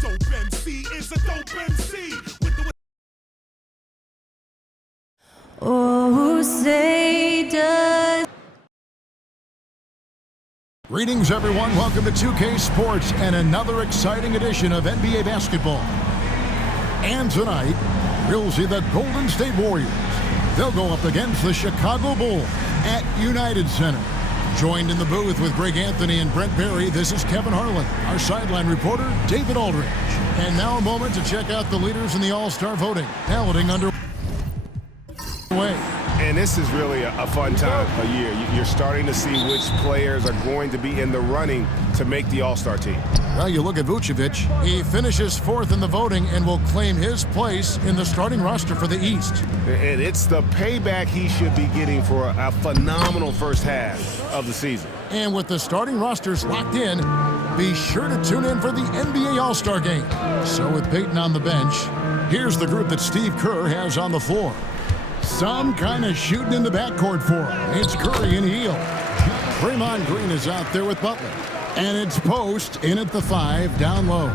Dope MC is a dope MC. Oh, say does. Greetings, everyone. Welcome to 2K Sports and another exciting edition of NBA basketball. And tonight, we'll see the Golden State Warriors. They'll go up against the Chicago Bulls at United Center. Joined in the booth with Greg Anthony and Brent Berry, this is Kevin Harlan, our sideline reporter, David Aldridge. And now a moment to check out the leaders in the All-Star voting. Balloting underway. And this is really a fun time of year. You're starting to see which players are going to be in the running to make the All-Star team. Well, you look at Vucevic. He finishes fourth in the voting and will claim his place in the starting roster for the East. And it's the payback he should be getting for a phenomenal first half of the season. And with the starting rosters locked in, be sure to tune in for the NBA All-Star Game. So with Peyton on the bench, here's the group that Steve Kerr has on the floor. Some kind of shooting in the backcourt for him. It's Curry and Hield. Draymond Green is out there with Butler. And it's Post in at the 5, down low.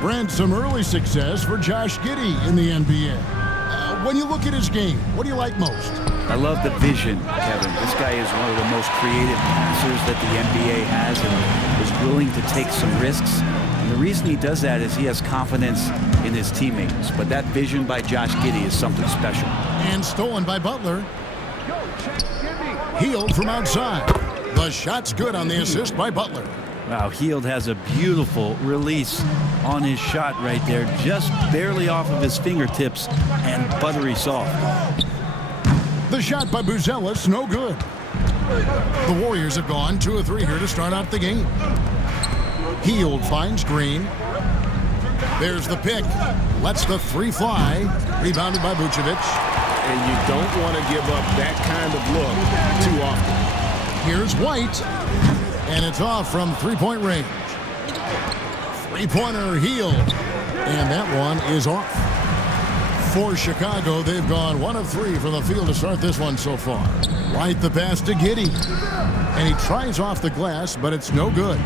Brent, some early success for Josh Giddey in the NBA. When you look at his game, what do you like most? I love the vision, Kevin. This guy is one of the most creative passers that the NBA has and is willing to take some risks. And the reason he does that is he has confidence in his teammates. But that vision by Josh Giddey is something special. And stolen by Butler. Hield from outside. The shot's good on the assist by Butler. Wow, Hield has a beautiful release on his shot right there, just barely off of his fingertips and buttery soft. The shot by Buzelis, no good. The Warriors have gone 2 of 3 here to start out the game. Hield finds Green. There's the pick. Lets the 3 fly. Rebounded by Vucevic. And you don't want to give up that kind of look too often. Here's White. And it's off from 3-point range. 3-pointer Hield. And that one is off. For Chicago, they've gone 1 of 3 from the field to start this one so far. White the pass to Giddey. And he tries off the glass, but it's no good.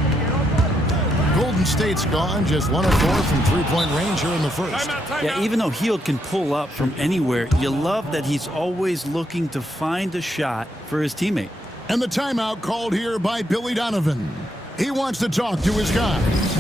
Golden State's gone just 1 of 4 from 3-point range here in the first. Yeah, even though Hield can pull up from anywhere, you love that he's always looking to find a shot for his teammate. And the timeout called here by Billy Donovan. He wants to talk to his guys.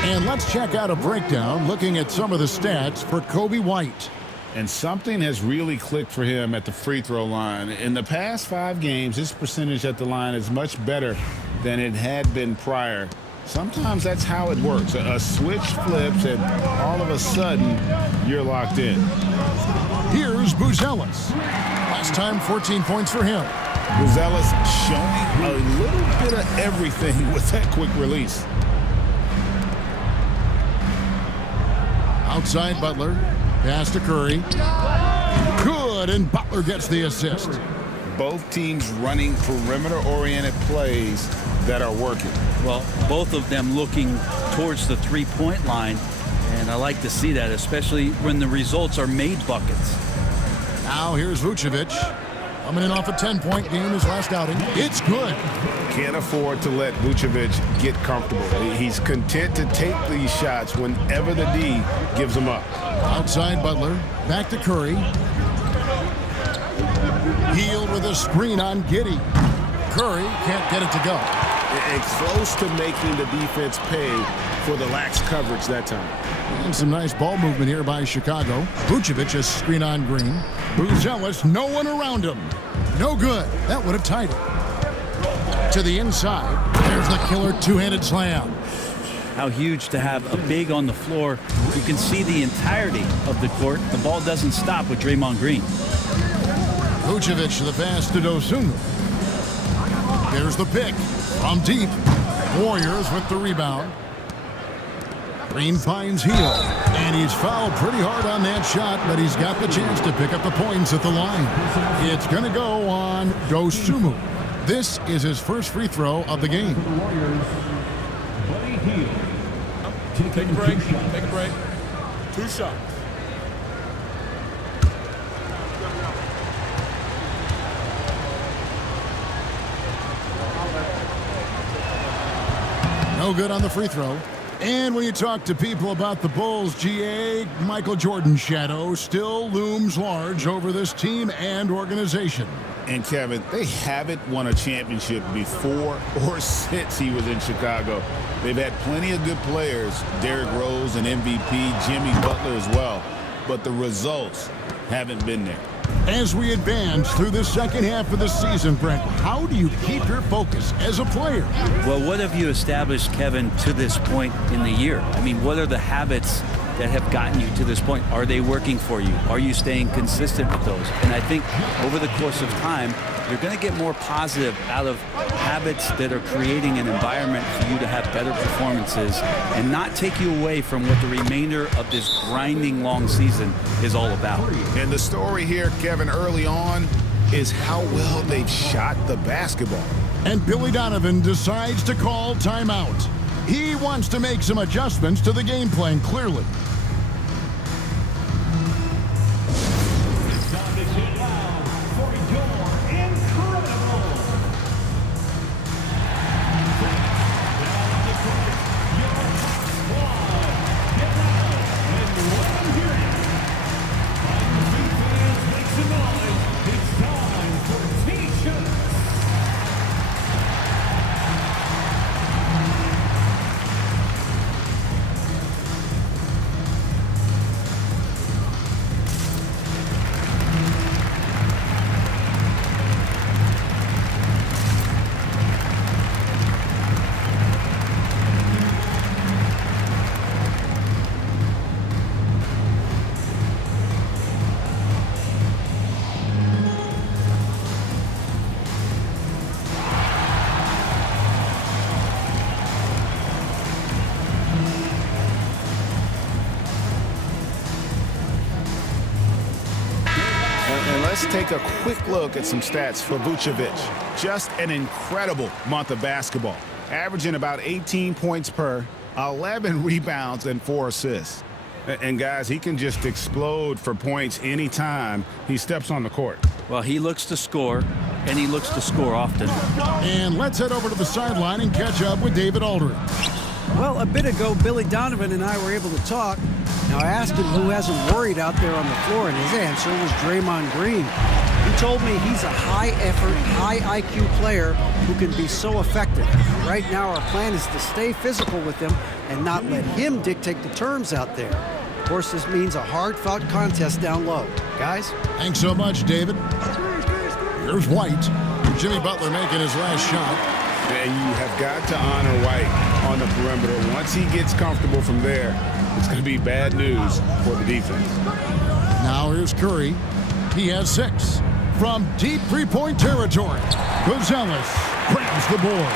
And let's check out a breakdown looking at some of the stats for Kobe White. And something has really clicked for him at the free throw line. In the past 5 games, his percentage at the line is much better than it had been prior. Sometimes that's how it works. A switch flips and all of a sudden you're locked in. Here's Buzelis. Last time 14 points for him. Buzelis showing a little bit of everything with that quick release. Outside Butler. Pass to Curry. Good, and Butler gets the assist. Both teams running perimeter-oriented plays that are working. Well, both of them looking towards the 3-point line, and I like to see that, especially when the results are made buckets. Now here's Vucevic. Coming in off a 10-point game his last outing. It's good. Can't afford to let Vucevic get comfortable. He's content to take these shots whenever the D gives them up. Outside Butler. Back to Curry. Hield with a screen on Giddey. Curry can't get it to go. and close to making the defense pay for the lax coverage that time. And some nice ball movement here by Chicago. Vucevic a screen on Green. Buzelis, no one around him. No good. That would have tied it. To the inside. There's the killer two-handed slam. How huge to have a big on the floor. You can see the entirety of the court. The ball doesn't stop with Draymond Green. Vucevic the pass to Dosunmu. There's the pick from deep. Warriors with the rebound. Green finds Hill, and he's fouled pretty hard on that shot, but he's got the chance to pick up the points at the line. It's going to go on Dosunmu. This is his first free throw of the game. Take a break. Take a break. 2 shots. No good on the free throw. And when you talk to people about the Bulls, GA, Michael Jordan's shadow still looms large over this team and organization. And Kevin, they haven't won a championship before or since he was in Chicago. They've had plenty of good players, Derrick Rose and MVP, Jimmy Butler as well, but the results haven't been there. As we advance through the second half of the season, Brent, how do you keep your focus as a player? Well, what have you established, Kevin, to this point in the year? I mean, what are the habits that have gotten you to this point? Are they working for you? Are you staying consistent with those? And I think over the course of time, you're going to get more positive out of habits that are creating an environment for you to have better performances and not take you away from what the remainder of this grinding long season is all about. And the story here, Kevin, early on is how well they've shot the basketball. And Billy Donovan decides to call timeout. He wants to make some adjustments to the game plan, clearly. Let's take a quick look at some stats for Vucevic. Just an incredible month of basketball, averaging about 18 points per, 11 rebounds, and 4 assists. And guys, he can just explode for points anytime he steps on the court. Well, he looks to score, and he looks to score often. And let's head over to the sideline and catch up with David Aldridge. Well, a bit ago, Billy Donovan and I were able to talk. Now, I asked him who hasn't worried out there on the floor, and his answer was Draymond Green. He told me he's a high-effort, high-IQ player who can be so effective. Right now, our plan is to stay physical with him and not let him dictate the terms out there. Of course, this means a hard-fought contest down low. Guys? Thanks so much, David. Here's White. Jimmy Butler making his last shot. And you have got to honor White on the perimeter. Once he gets comfortable from there, it's going to be bad news for the defense. Now here's Curry. He has 6. From deep three-point territory, Buzelis grabs the board.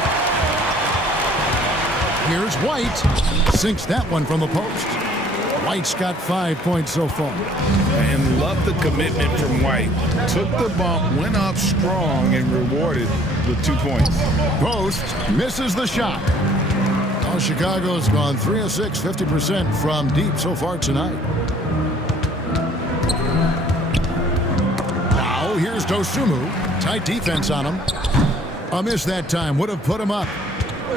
Here's White. Sinks that one from the post. White's got 5 points so far. And love the commitment from White. Took the bump, went up strong, and rewarded with 2 points. Post misses the shot. Well, Chicago's gone 3 of 6, 50% from deep so far tonight. Now here's Dosunmu. Tight defense on him. A miss that time would have put him up.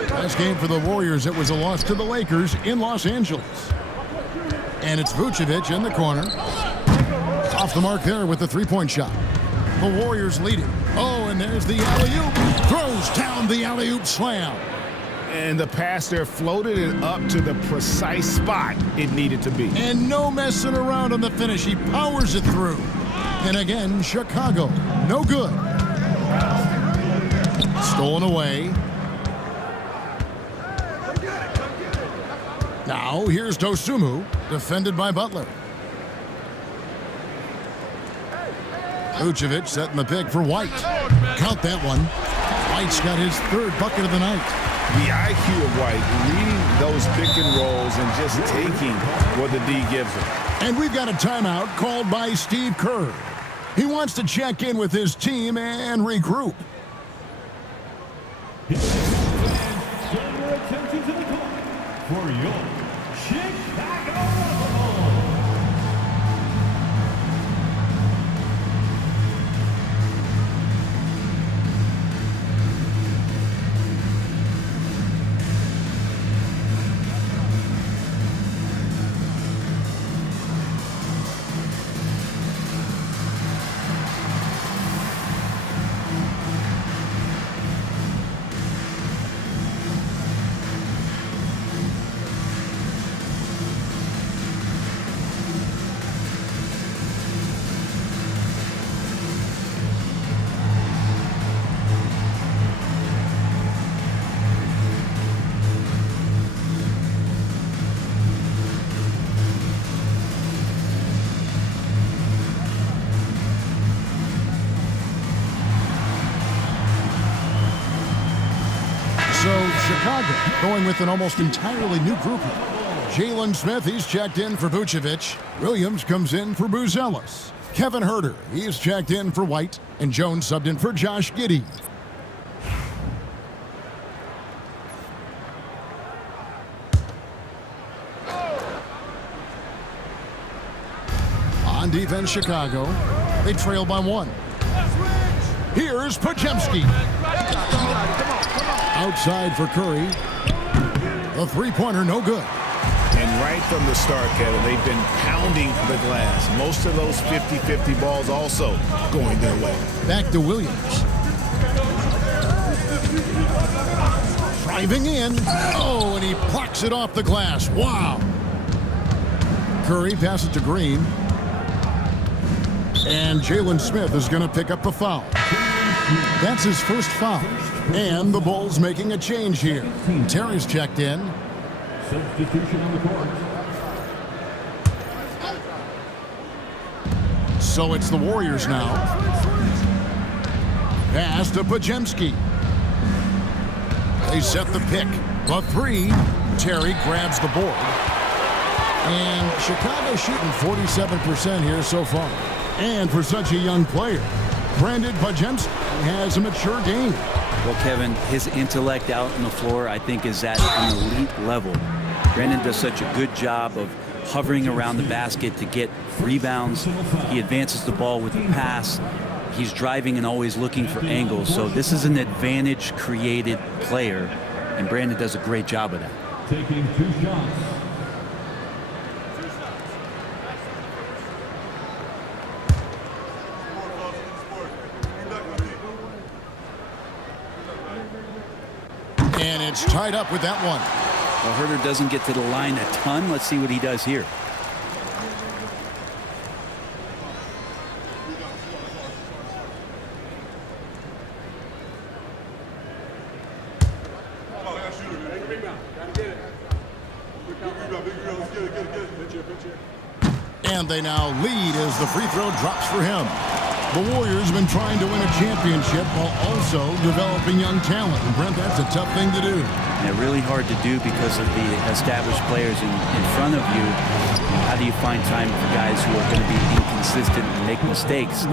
Last game for the Warriors, it was a loss to the Lakers in Los Angeles. And it's Vucevic in the corner. Off the mark there with the three-point shot. The Warriors lead it. Oh, and there's the alley-oop. Throws down the alley-oop slam. And the pass there floated it up to the precise spot it needed to be. And no messing around on the finish. He powers it through. And again, Chicago, no good. Stolen away. Now, here's Dosumu, defended by Butler. Vucevic setting the pick for White. Count that one. White's got his third bucket of the night. The IQ of White, reading those pick and rolls and just taking what the D gives him. And we've got a timeout called by Steve Kerr. He wants to check in with his team and regroup. Turn your attention to the clock for your Chicago Bulls. So Chicago going with an almost entirely new group. Jalen Smith, he's checked in for Vucevic. Williams comes in for Buzelis. Kevin Huerter, he's checked in for White. And Jones subbed in for Josh Giddey. On defense, Chicago. They trail by one. Here's Podziemski. Outside for Curry. The three-pointer, no good. And right from the start, Kevin, they've been pounding the glass. Most of those 50-50 balls also going their way. Back to Williams. Driving in. Oh, and he plucks it off the glass. Wow. Curry passes to Green. And Jalen Smith is going to pick up the foul. That's his first foul. And the Bulls making a change here. Terry's checked in. Substitution on the court. So it's the Warriors now. Pass to Podziemski. They set the pick. The three. Terry grabs the board. And Chicago shooting 47% here so far. And for such a young player, Brandon Podziemski has a mature game. Well, Kevin, his intellect out on the floor, I think, is at an elite level. Brandon does such a good job of hovering around the basket to get rebounds. He advances the ball with the pass. He's driving and always looking for angles. So this is an advantage-created player, and Brandon does a great job of that. Taking 2 shots. And it's tied up with that one. Well, Huerter doesn't get to the line a ton. Let's see what he does here. And they now lead as the free throw drops for him. The Warriors have been trying to win a championship while also developing young talent. And Brent, that's a tough thing to do. Yeah, really hard to do because of the established players in front of you. How do you find time for guys who are going to be inconsistent and make mistakes?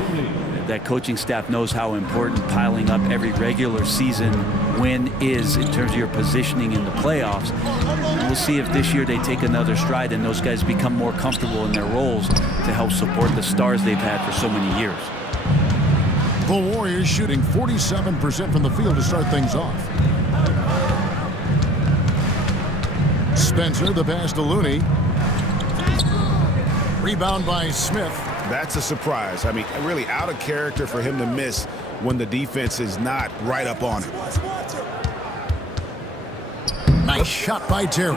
That coaching staff knows how important piling up every regular season win is in terms of your positioning in the playoffs. And we'll see if this year they take another stride and those guys become more comfortable in their roles to help support the stars they've had for so many years. The Warriors shooting 47% from the field to start things off. Spencer, the pass to Looney. Rebound by Smith. That's a surprise. I mean, really out of character for him to miss when the defense is not right up on him. Nice shot by Terry.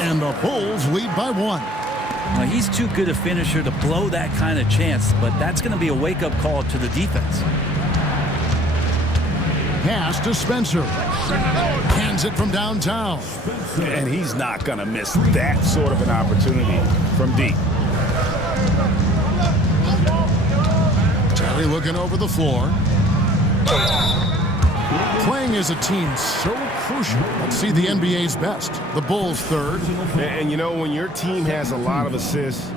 And the Bulls lead by 1. Now, he's too good a finisher to blow that kind of chance, but that's going to be a wake-up call to the defense. Pass to Spencer. Hands it from downtown. And he's not going to miss that sort of an opportunity from deep. Terry looking over the floor. Playing as a team so crucial. Let's see the NBA's best. The Bulls third. And you know, when your team has a lot of assists,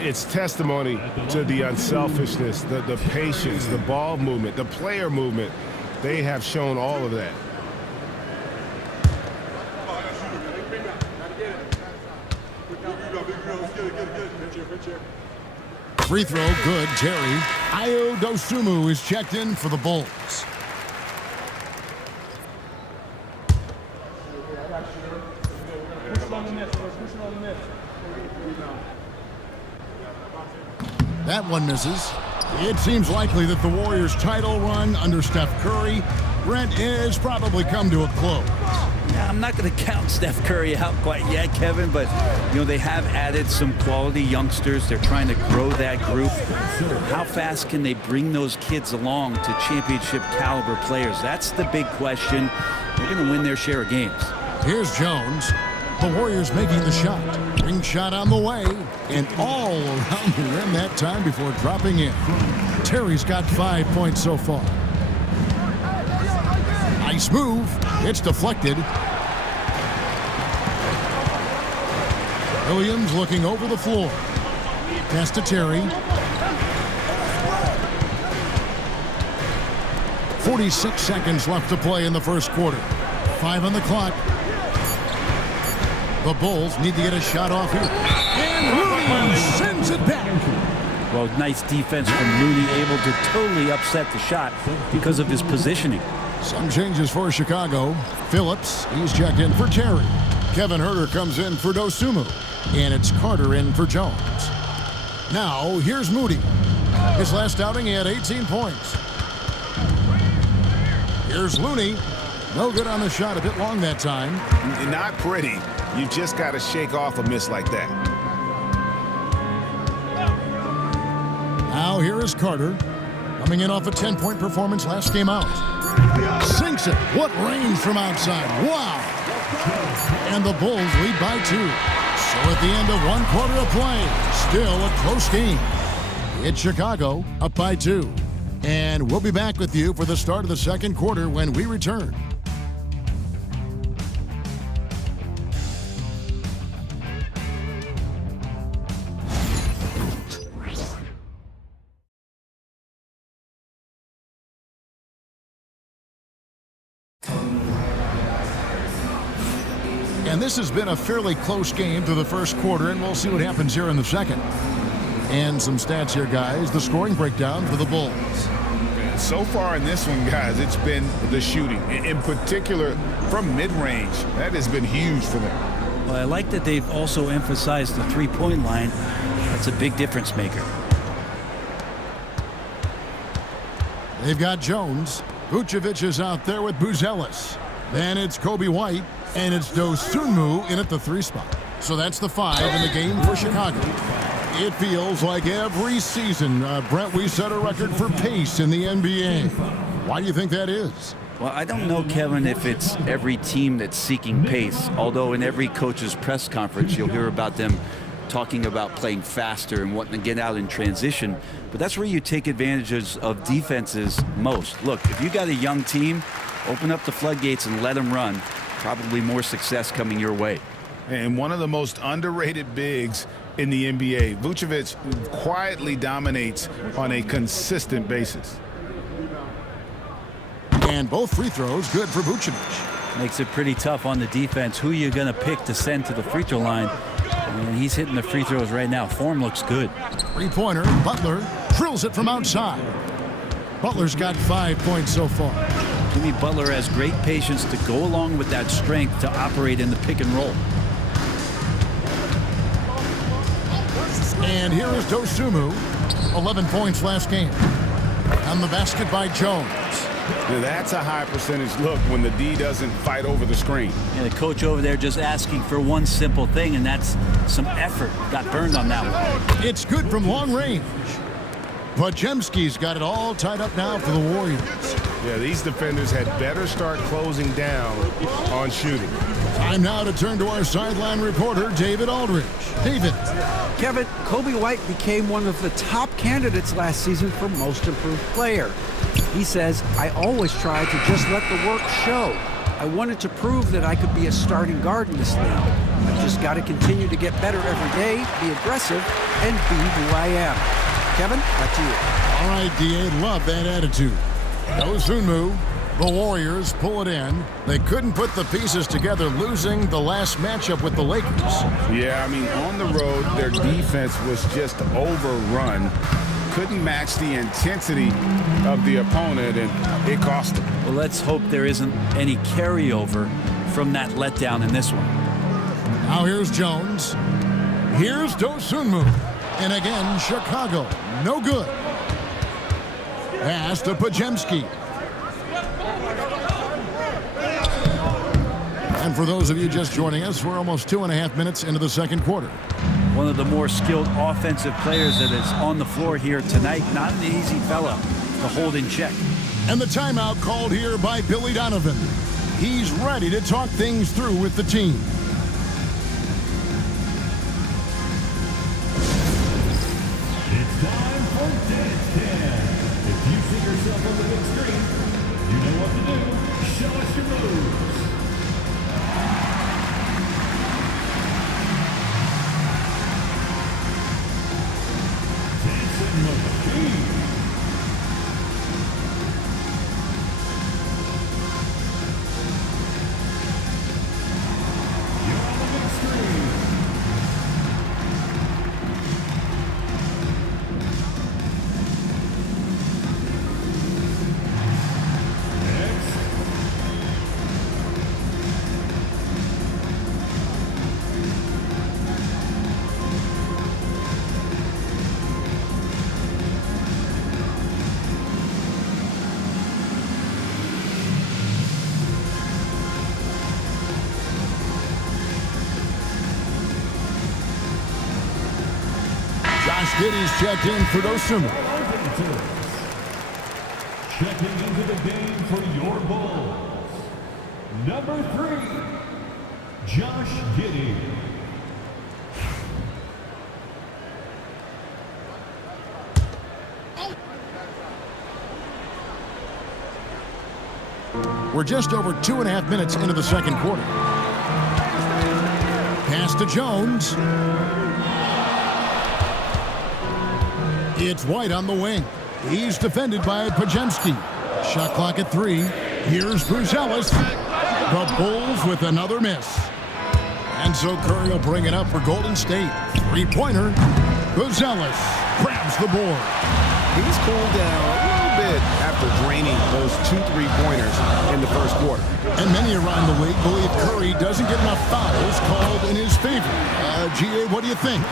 it's testimony to the unselfishness, the patience, the ball movement, the player movement. They have shown all of that. Free throw good, Terry. Ayo Dosunmu is checked in for the Bulls. That one misses. It seems likely that the Warriors' title run under Steph Curry, Brent, is probably come to a close. Yeah, I'm not going to count Steph Curry out quite yet, Kevin, but, you know, they have added some quality youngsters. They're trying to grow that group. How fast can they bring those kids along to championship caliber players? That's the big question. They're going to win their share of games. Here's Jones. The Warriors making the shot. Ring shot on the way. And all around the rim that time before dropping in. Terry's got 5 points so far. Nice move. It's deflected. Williams looking over the floor. Pass to Terry. 46 seconds left to play in the first quarter. 5 on the clock. The Bulls need to get a shot off here. And Looney sends it back. Well, nice defense from Looney, able to totally upset the shot because of his positioning. Some changes for Chicago. Phillips, he's checked in for Terry. Kevin Huerter comes in for Dosunmu. And it's Carter in for Jones. Now, here's Moody. His last outing, he had 18 points. Here's Looney. No good on the shot, a bit long that time. Not pretty. You just got to shake off a miss like that. Now here is Carter. Coming in off a 10-point performance last game out. Sinks it. What range from outside. Wow. And the Bulls lead by 2. So at the end of 1 quarter of play, still a close game. It's Chicago up by 2. And we'll be back with you for the start of the second quarter when we return. And this has been a fairly close game through the first quarter, and we'll see what happens here in the second. And some stats here, guys. The scoring breakdown for the Bulls. So far in this one, guys, it's been the shooting. In particular, from mid-range. That has been huge for them. Well, I like that they've also emphasized the three-point line. That's a big difference maker. They've got Jones. Vucevic is out there with Buzelis. Then it's Kobe White. And it's Dosunmu in at the 3 spot. So that's the 5 in the game for Chicago. It feels like every season, Brent, we set a record for pace in the NBA. Why do you think that is? Well, I don't know, Kevin, if it's every team that's seeking pace, although in every coach's press conference, you'll hear about them talking about playing faster and wanting to get out in transition. But that's where you take advantages of defenses most. Look, if you got a young team, open up the floodgates and let them run. Probably more success coming your way. And one of the most underrated bigs in the NBA, Vucevic quietly dominates on a consistent basis. And both free throws good for Vucevic. Makes it pretty tough on the defense. Who you're going to pick to send to the free throw line. And he's hitting the free throws right now. Form looks good. Three-pointer, Butler drills it from outside. Butler's got 5 points so far. Jimmy Butler has great patience to go along with that strength to operate in the pick and roll. And here is Dosunmu. 11 points last game. On the basket by Jones. Now that's a high percentage look when the D doesn't fight over the screen. And the coach over there just asking for one simple thing, and that's some effort. Got burned on that one. It's good from long range. Pajemski's got it all tied up now for the Warriors. Yeah, these defenders had better start closing down on shooting. Time now to turn to our sideline reporter, David Aldridge. David. Kevin, Kobe White became one of the top candidates last season for Most Improved Player. He says, I always tried to just let the work show. I wanted to prove that I could be a starting guard in this league. I just got to continue to get better every day, be aggressive, and be who I am. Kevin, back to you. All right, D.A., love that attitude. No Sunmu. The Warriors pull it in. They couldn't put the pieces together, losing the last matchup with the Lakers. Yeah, I mean, on the road, their defense was just overrun. Couldn't match the intensity of the opponent, and it cost them. Well, let's hope there isn't any carryover from that letdown in this one. Now here's Jones. Here's Dosunmu. And again, Chicago. No good. Pass to Pajemski. And for those of you just joining us, we're almost 2.5 minutes into the second quarter. One of the more skilled offensive players that is on the floor here tonight. Not an easy fella to hold in check. And the timeout called here by Billy Donovan. He's ready to talk things through with the team. It's time for Dance Cam. If you see yourself on the big screen, you know what to do. Show us your moves. Dancing machine. You're on the big screen. Next. Josh Giddey's checked in for Dosunmu. Checking into the game for your Bulls. Number 3, Josh Giddey. We're just over 2.5 minutes into the second quarter. Pass to Jones. It's White on the wing. He's defended by Pajemski. Shot clock at 3. Here's Bruce Ellis. The Bulls with another miss. And so Curry will bring it up for Golden State. Three-pointer. Bruce Ellis grabs the board. He's cooled down a little bit after draining those 2 3-pointers in the first quarter. And many around the league believe Curry doesn't get enough fouls called in his favor. G.A., what do you think?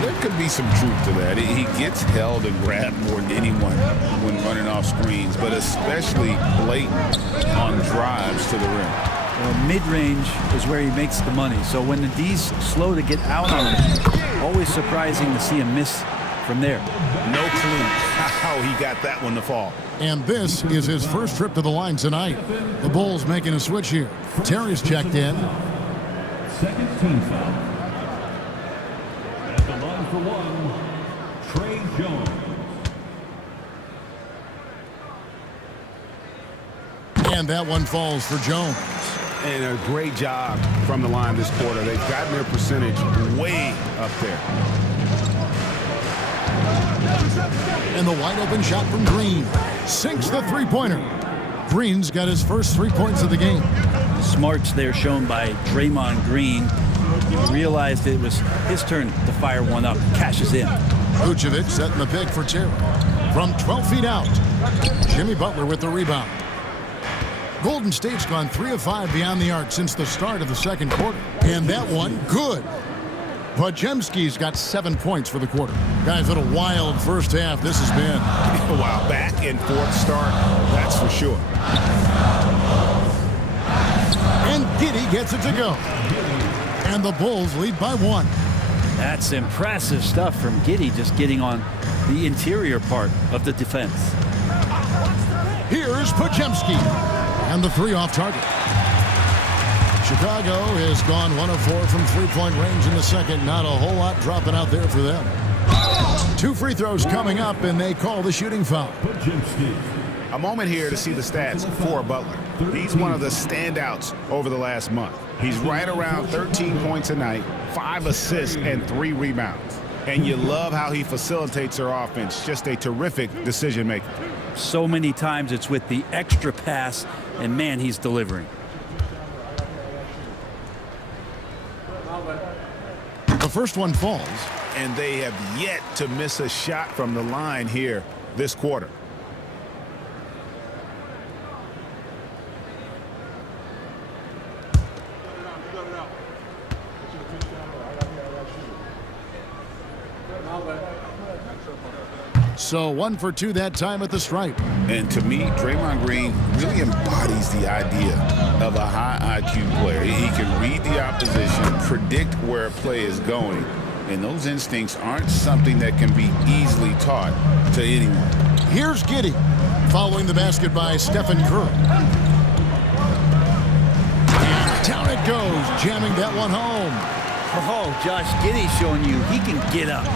There could be some truth to that. He gets held and grabbed more than anyone when running off screens, but especially blatant on drives to the rim. Well, mid-range is where he makes the money. So when the D's slow to get out on him, always surprising to see him miss from there. No clue how he got that one to fall. And this is his first trip to the line tonight. The Bulls making a switch here. Terry's checked in. Second team foul. At the line for 1, Trey Jones. And that one falls for Jones. And a great job from the line this quarter. They've gotten their percentage way up there. And the wide open shot from Green sinks the three-pointer. Green's got his first 3 points of the game. Smarts there shown by Draymond Green. He realized it was his turn to fire one up. Cashes in. Vucevic setting the pick for Terry. From 12 feet out, Jimmy Butler with the rebound. Golden State's gone 3 of 5 beyond the arc since the start of the second quarter. And that one, good. Podziemski's got 7 points for the quarter. Guys, what a wild first half this has been. Wow, back and forth start, that's for sure. And Giddey gets it to go. And the Bulls lead by 1. That's impressive stuff from Giddey, just getting on the interior part of the defense. Here's Podziemski. And the 3 off target. Chicago has gone 1 of 4 from three-point range in the second. Not a whole lot dropping out there for them. 2 free throws coming up, and they call the shooting foul. A moment here to see the stats for Butler. He's one of the standouts over the last month. He's right around 13 points a night, 5 assists, and 3 rebounds. And you love how he facilitates their offense. Just a terrific decision maker. So many times it's with the extra pass, and man, he's delivering. The first one falls. And they have yet to miss a shot from the line here this quarter. So 1 for 2 that time at the stripe. And to me, Draymond Green really embodies the idea of a high IQ player. He can read the opposition, predict where a play is going, and those instincts aren't something that can be easily taught to anyone. Here's Giddey, following the basket by Stephen Curry. And down it goes, jamming that one home. Oh, Josh Giddey showing you he can get up.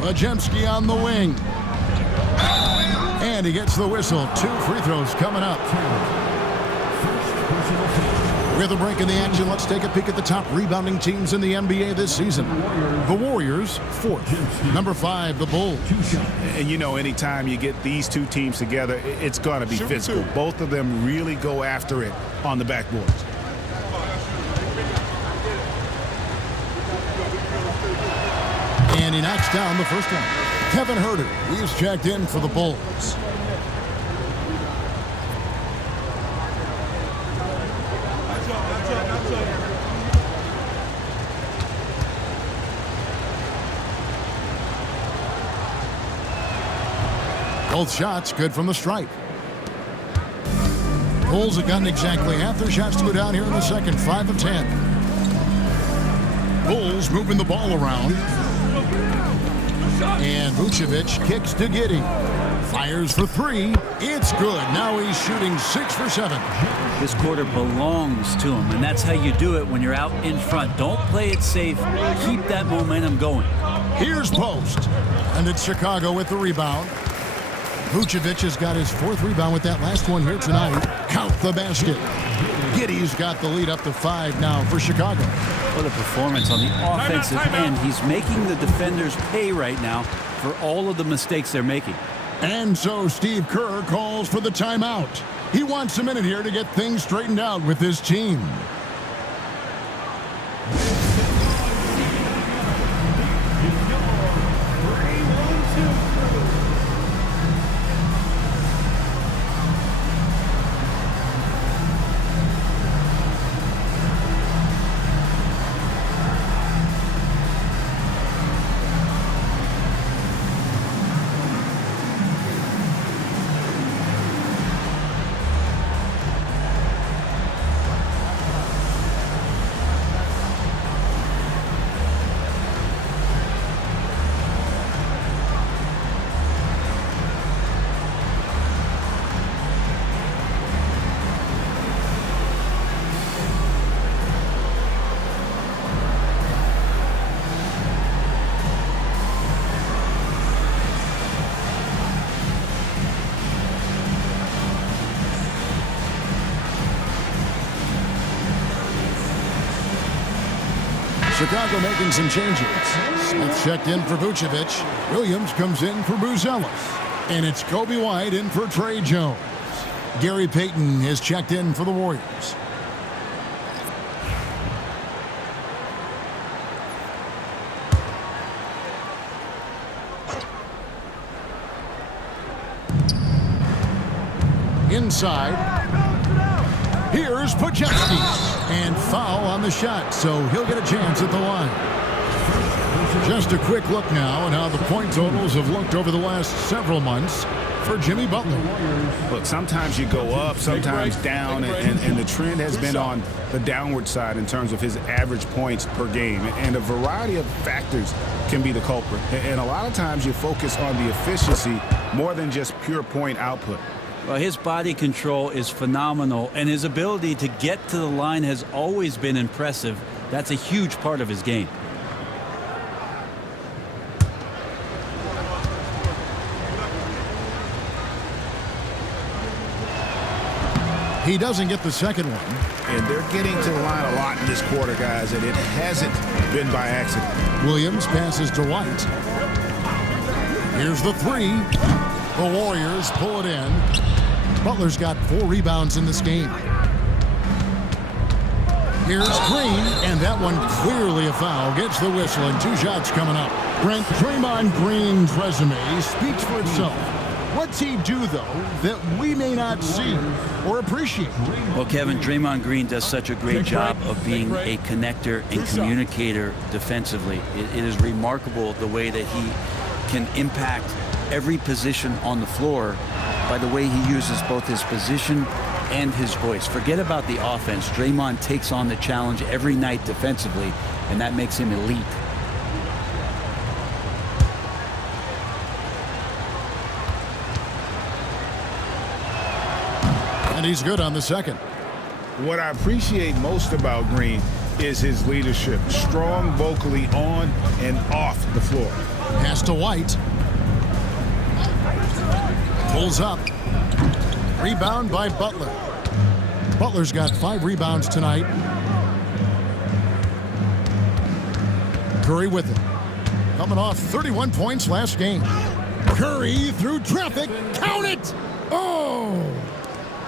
Podziemski on the wing. And he gets the whistle. 2 free throws coming up. With a break in the action, let's take a peek at the top rebounding teams in the NBA this season. The Warriors, 4th. Number 5, the Bulls. And you know, anytime you get these 2 teams together, it's going to be physical. Both of them really go after it on the backboards. And he knocks down the first one. Kevin Huerter, he's checked in for the Bulls. Both shots good from the stripe. Bulls have gotten exactly half their shots to go down here in the second, 5 of 10. Bulls moving the ball around. And Vucevic kicks to Giddey. Fires for 3. It's good. Now he's shooting 6 for 7. This quarter belongs to him, and that's how you do it when you're out in front. Don't play it safe. Keep that momentum going. Here's Post. And it's Chicago with the rebound. Vucevic has got his 4th rebound with that last one here tonight. Count the basket. Giddey's got the lead up to 5 now for Chicago. What a performance on the offensive end. He's making the defenders pay right now for all of the mistakes they're making. And so Steve Kerr calls for the timeout. He wants a minute here to get things straightened out with his team. Chicago making some changes. Smith checked in for Vucevic. Williams comes in for Buzelis. And it's Kobe White in for Trey Jones. Gary Payton is checked in for the Warriors. Inside. Here's Podziemski. And foul on the shot, so he'll get a chance at the line. Just a quick look now at how the point totals have looked over the last several months for Jimmy Butler. Look, sometimes you go up, sometimes down, and the trend has been on the downward side in terms of his average points per game. And a variety of factors can be the culprit. And a lot of times you focus on the efficiency more than just pure point output. Well, his body control is phenomenal, and his ability to get to the line has always been impressive. That's a huge part of his game. He doesn't get the second one. And they're getting to the line a lot in this quarter, guys, and it hasn't been by accident. Williams passes to White. Here's the three. The Warriors pull it in. Butler's got 4 rebounds in this game. Here's Green, and that one clearly a foul. Gets the whistle, and 2 shots coming up. Brent, Draymond Green's resume speaks for itself. What's he do, though, that we may not see or appreciate? Well, Kevin, Draymond Green does such a great job of being a connector and communicator defensively. It is remarkable the way that he can impact every position on the floor by the way he uses both his position and his voice. Forget about the offense. Draymond takes on the challenge every night defensively, and that makes him elite. And he's good on the second. What I appreciate most about Green is his leadership. Strong vocally on and off the floor. Pass to White. Pulls up. Rebound by Butler. Butler's got 5 rebounds tonight. Curry with it. Coming off 31 points last game. Curry through traffic. Count it! Oh!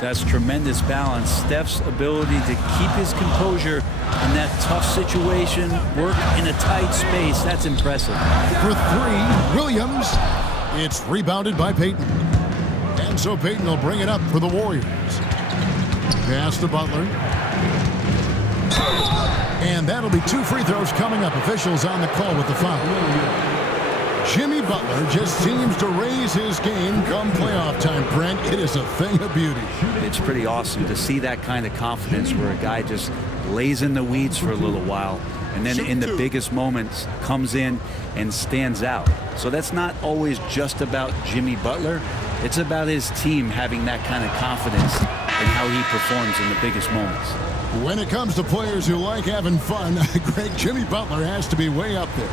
That's tremendous balance. Steph's ability to keep his composure in that tough situation, work in a tight space, that's impressive. For 3, Williams. It's rebounded by Payton. And so Payton will bring it up for the Warriors. Pass to Butler. And that'll be 2 free throws coming up. Officials on the call with the foul. Jimmy Butler just seems to raise his game come playoff time, Brent. It is a thing of beauty. It's pretty awesome to see that kind of confidence where a guy just lays in the weeds for a little while and then in the biggest moments comes in and stands out. So that's not always just about Jimmy Butler. It's about his team having that kind of confidence in how he performs in the biggest moments. When it comes to players who like having fun, Greg, Jimmy Butler has to be way up there.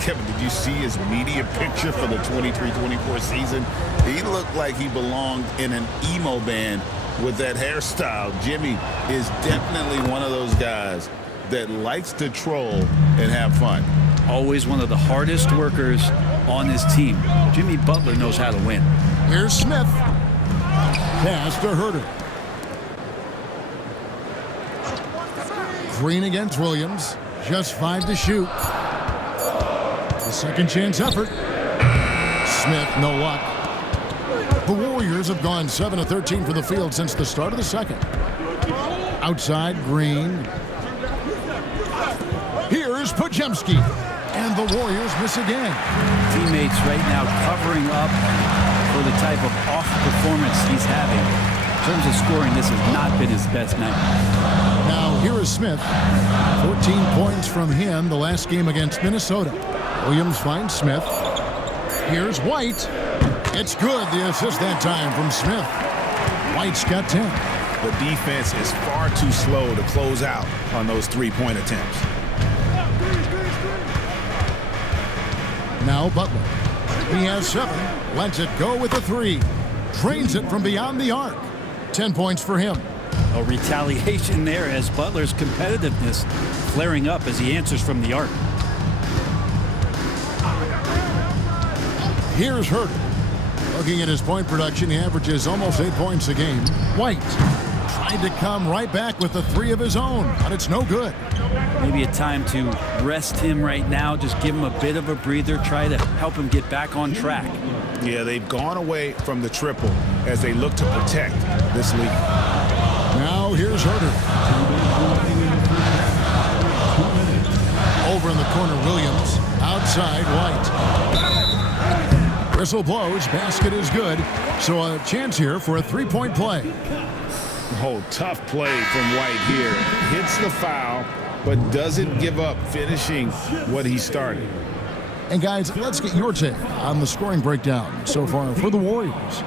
Kevin, did you see his media picture for the 23-24 season? He looked like he belonged in an emo band with that hairstyle. Jimmy is definitely one of those guys that likes to troll and have fun. Always one of the hardest workers on his team. Jimmy Butler knows how to win. Here's Smith. Pass to Herter. Green against Williams. Just 5 to shoot. The second chance effort. Smith, no luck. The Warriors have gone 7 of 13 from the field since the start of the second. Outside, Green. Here's Podziemski. And the Warriors miss again. Teammates right now covering up for the type of off performance he's having. In terms of scoring, this has not been his best night. Now here is Smith. 14 points from him the last game against Minnesota. Williams finds Smith. Here's White. It's good, the assist that time from Smith. White's got 10. The defense is far too slow to close out on those 3-point attempts. Now Butler. He has 7. Lets it go with a 3. Trains it from beyond the arc. 10 points for him. A retaliation there as Butler's competitiveness flaring up as he answers from the arc. Here's Herter. Looking at his point production, he averages almost 8 points a game. White tried to come right back with a 3 of his own, but it's no good. Maybe a time to rest him right now, just give him a bit of a breather, try to help him get back on track. Yeah, they've gone away from the triple as they look to protect this lead. Now here's Herter. outside, White. Whistle blows, basket is good. So a chance here for a three-point play. Oh, tough play from White here. Hits the foul, but doesn't give up finishing what he started. And guys, let's get your take on the scoring breakdown so far for the Warriors.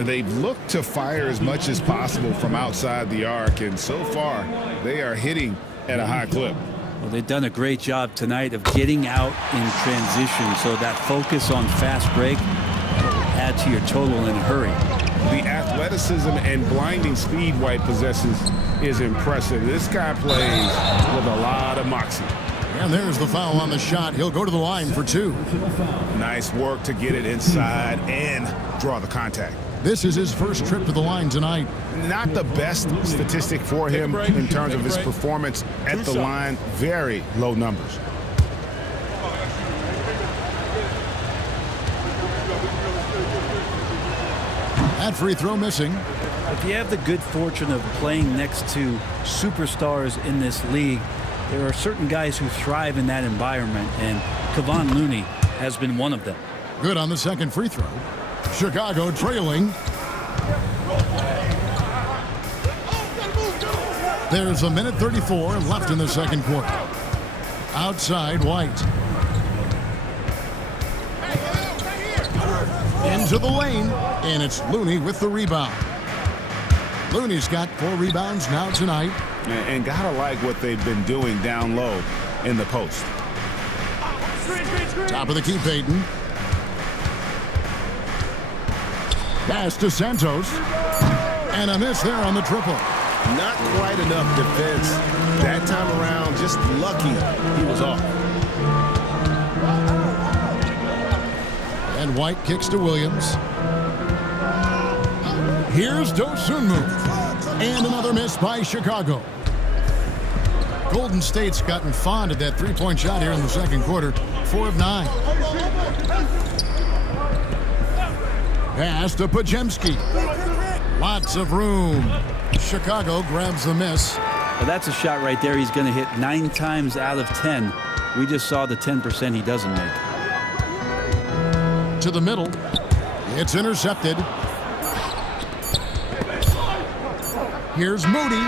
They've looked to fire as much as possible from outside the arc, and so far they are hitting at a high clip. Well, they've done a great job tonight of getting out in transition, so that focus on fast break will add to your total in a hurry. The athleticism and blinding speed White possesses is impressive. This guy plays with a lot of moxie. And there's the foul on the shot. He'll go to the line for two. Nice work to get it inside and draw the contact. This is his first trip to the line tonight. Not the best statistic for him in terms of his performance at the line. Very low numbers. That free throw missing. If you have the good fortune of playing next to superstars in this league, there are certain guys who thrive in that environment, and Kevon Looney has been one of them. Good on the second free throw. Chicago trailing. There's a minute 34 left in the second quarter. Outside, White. Into the lane, and it's Looney with the rebound. Looney's got 4 rebounds now tonight. And gotta like what they've been doing down low in the post. Top of the key, Peyton. Pass to Santos. And a miss there on the triple. Not quite enough defense. That time around, just lucky he was off. And White kicks to Williams. Here's Dosunmu. And another miss by Chicago. Golden State's gotten fond of that three-point shot here in the second quarter. 4 of 9. Pass to Pajemski. Lots of room. Chicago grabs the miss. Well, that's a shot right there he's going to hit 9 times out of 10. We just saw the 10% he doesn't make. To the middle. It's intercepted. Here's Moody.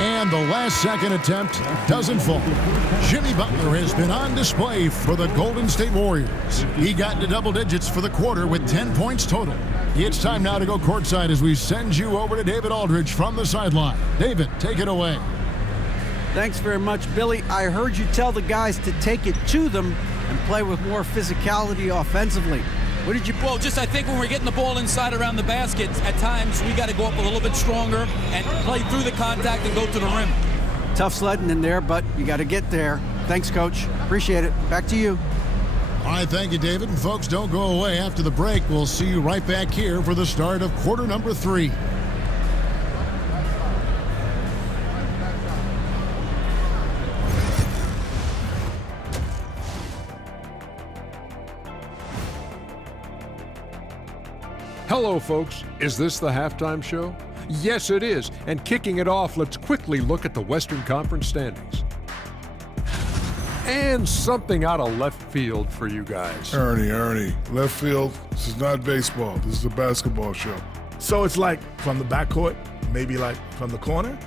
And the last second attempt doesn't fall. Jimmy Butler has been on display for the Golden State Warriors. He got into double digits for the quarter with 10 points total. It's time now to go courtside as we send you over to David Aldridge from the sideline. David, take it away. Thanks very much, Billy. I heard you tell the guys to take it to them and play with more physicality offensively. What did you... Well, just I think when we're getting the ball inside around the basket, at times we got to go up a little bit stronger and play through the contact and go to the rim. Tough sledding in there, but you got to get there. Thanks, Coach. Appreciate it. Back to you. All right, thank you, David. And folks, don't go away. After the break, we'll see you right back here for the start of quarter number 3. Hello, folks. Is this the halftime show? Yes, it is. And kicking it off, let's quickly look at the Western Conference standings. And something out of left field for you guys. Ernie, left field, this is not baseball. This is a basketball show. So it's like from the backcourt, maybe like from the corner?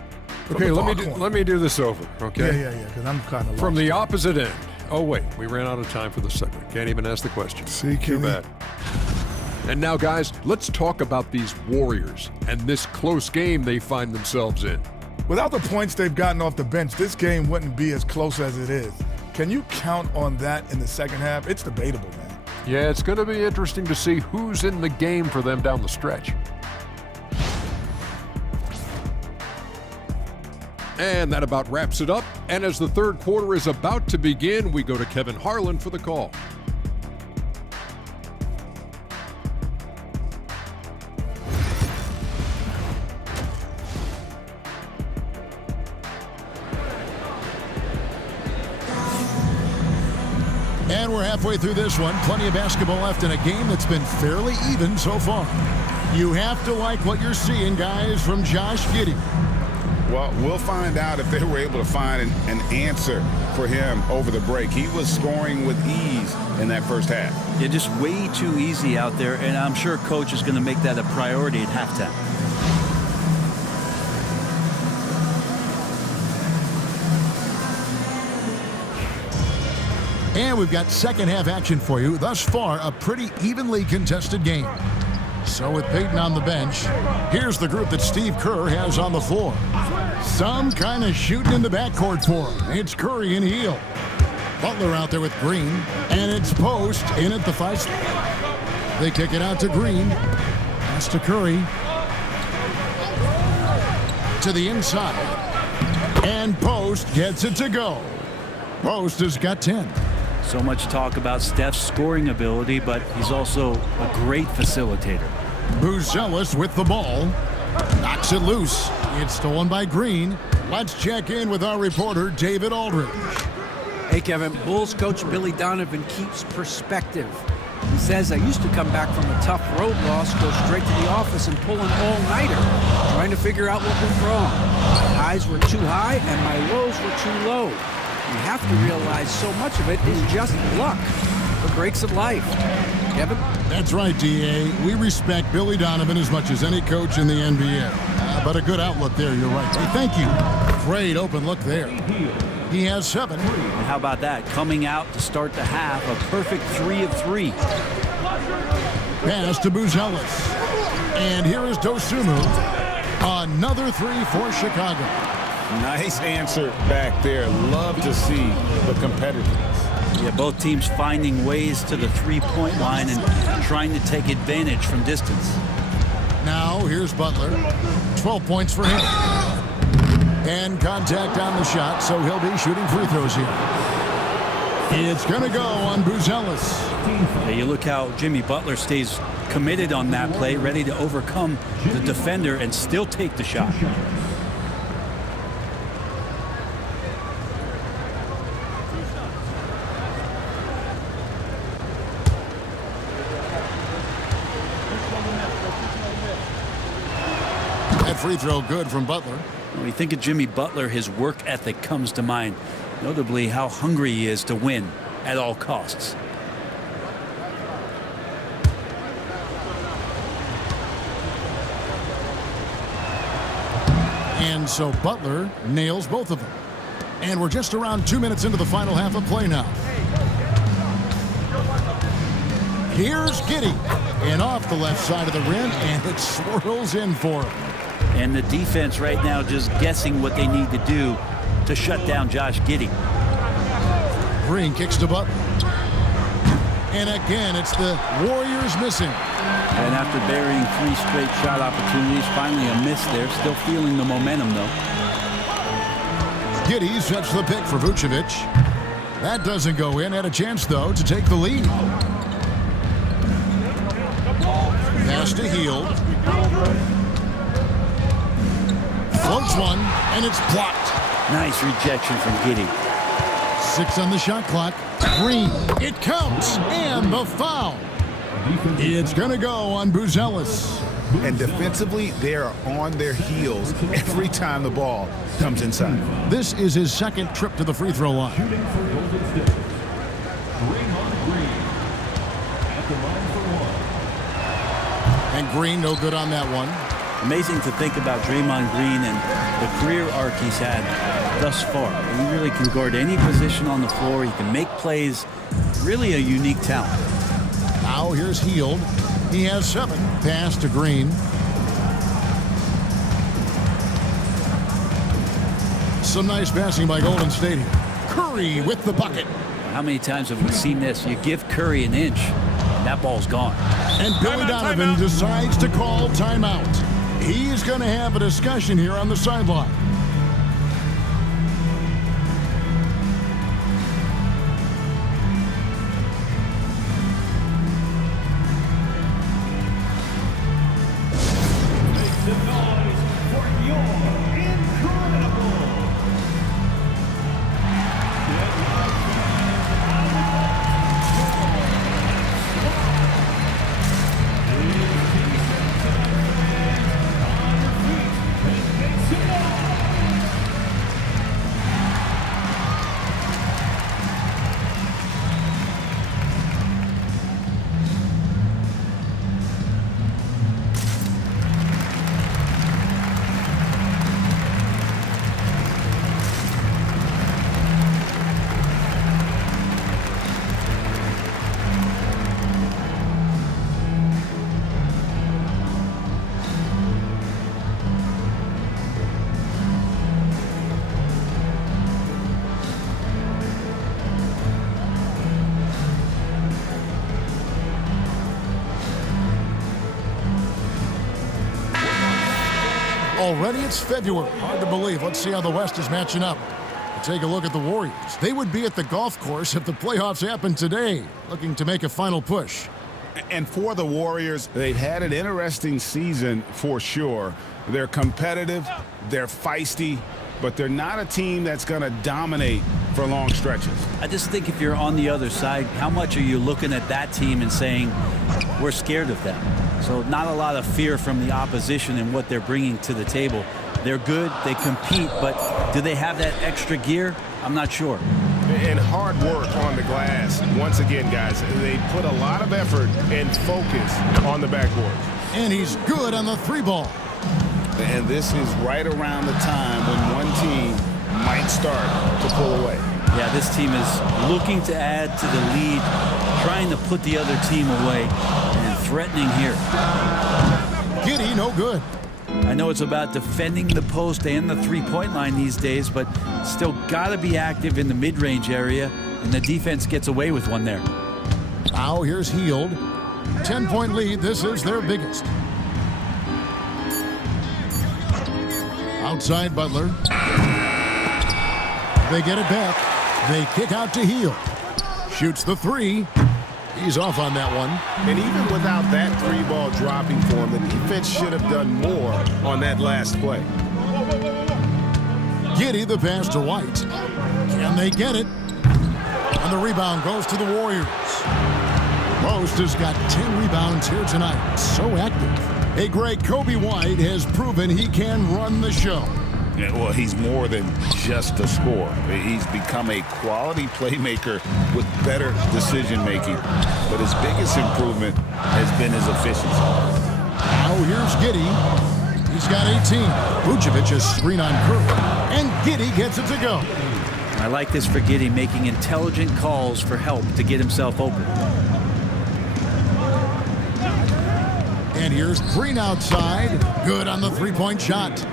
Okay, let me do this over, okay? Yeah, because I'm kind of From the opposite end. Oh, wait, we ran out of time for the segment. Can't even ask the question. See, Too bad. And now, guys, let's talk about these Warriors and this close game they find themselves in. Without the points they've gotten off the bench, this game wouldn't be as close as it is. Can you count on that in the second half? It's debatable, man. Yeah, it's going to be interesting to see who's in the game for them down the stretch. And that about wraps it up. And as the third quarter is about to begin, we go to Kevin Harlan for the call. And we're halfway through this one. Plenty of basketball left in a game that's been fairly even so far. You have to like what you're seeing, guys, from Josh Giddey. Well, we'll find out if they were able to find an answer for him over the break. He was scoring with ease in that first half. Yeah, just way too easy out there, and I'm sure coach is going to make that a priority at halftime. And we've got second half action for you. Thus far, a pretty evenly contested game. So with Peyton on the bench, here's the group that Steve Kerr has on the floor. Some kind of shooting in the backcourt for him. It's Curry and Hield. Butler out there with Green, and it's Post in at the 5 spot. They kick it out to Green. Pass to Curry. To the inside. And Post gets it to go. Post has got 10. So much talk about Steph's scoring ability, but he's also a great facilitator. Buzelis with the ball. Knocks it loose. It's stolen by Green. Let's check in with our reporter, David Aldridge. Hey, Kevin, Bulls coach Billy Donovan keeps perspective. He says, I used to come back from a tough road loss, go straight to the office and pull an all-nighter, trying to figure out what went wrong. My highs were too high and my lows were too low. You have to realize so much of it is just luck. The breaks of life. Kevin? That's right, D.A. We respect Billy Donovan as much as any coach in the NBA. But a good outlook there, you're right. Hey, thank you. Great open look there. He has 7. And how about that? Coming out to start the half, a perfect 3 of 3. Pass to Buzelis. And here is Dosunmu. Another 3 for Chicago. Nice answer back there. Love to see the competitiveness. Yeah, both teams finding ways to the three-point line and trying to take advantage from distance. Now, here's Butler. 12 points for him. And contact on the shot, so he'll be shooting free throws here. It's going to go on Buzelis. Yeah, you look how Jimmy Butler stays committed on that play, ready to overcome the defender and still take the shot. Free throw good from Butler. When you think of Jimmy Butler, his work ethic comes to mind, notably how hungry he is to win at all costs. And so Butler nails both of them. And we're just around 2 minutes into the final half of play now. Here's Giddey. And off the left side of the rim, and it swirls in for him. And the defense right now just guessing what they need to do to shut down Josh Giddey. Green kicks to Butler. And again, it's the Warriors missing. And after burying 3 straight shot opportunities, finally a miss there. Still feeling the momentum, though. Giddey sets the pick for Vucevic. That doesn't go in. Had a chance, though, to take the lead. Pass to Hield. Floats one, and it's blocked. Nice rejection from Giddey. 6 on the shot clock. Green. It counts, and the foul. It's going to go on Buzelis. And defensively, they are on their heels every time the ball comes inside. This is his second trip to the free throw line. Shooting for Golden State. Draymond Green at the line for 1. And Green no good on that one. Amazing to think about Draymond Green and the career arc he's had thus far. He really can guard any position on the floor. He can make plays. Really a unique talent. Now here's Hield. He has 7. Pass to Green. Some nice passing by Golden State here. Curry with the bucket. How many times have we seen this? You give Curry an inch, and that ball's gone. And Billy Donovan decides to call timeout. He's going to have a discussion here on the sideline. Make some noise for your incredible. Already it's February. Hard to believe. Let's see how the West is matching up. Take a look at the Warriors. They would be at the golf course if the playoffs happened today, looking to make a final push. And for the Warriors, they've had an interesting season for sure. They're competitive, they're feisty, but they're not a team that's going to dominate for long stretches. I just think if you're on the other side, how much are you looking at that team and saying, we're scared of them? So not a lot of fear from the opposition and what they're bringing to the table. They're good, they compete, but do they have that extra gear? I'm not sure. And hard work on the glass. Once again, guys, they put a lot of effort and focus on the backboard. And he's good on the 3-ball. And this is right around the time when one team might start to pull away. Yeah, this team is looking to add to the lead, trying to put the other team away, and threatening here. Giddey, no good. I know it's about defending the post and the three-point line these days, but still got to be active in the mid-range area, and the defense gets away with one there. Now here's Hield. 10-point lead. This is their biggest. Outside Butler. They get it back. They kick out to Hield. Shoots the 3. He's off on that one. And even without that 3-ball dropping for him, the defense should have done more on that last play. Giddey, the pass to White. Can they get it? And the rebound goes to the Warriors. Most has got 10 rebounds here tonight. So active. Hey, Greg, Kobe White has proven he can run the show. Yeah, well, he's more than just a scorer. He's become a quality playmaker with better decision-making. But his biggest improvement has been his efficiency. Now here's Giddey. He's got 18. Vucevic is screen on Curry. And Giddey gets it to go. I like this for Giddey, making intelligent calls for help to get himself open. And here's Green outside. Good on the 3-point shot.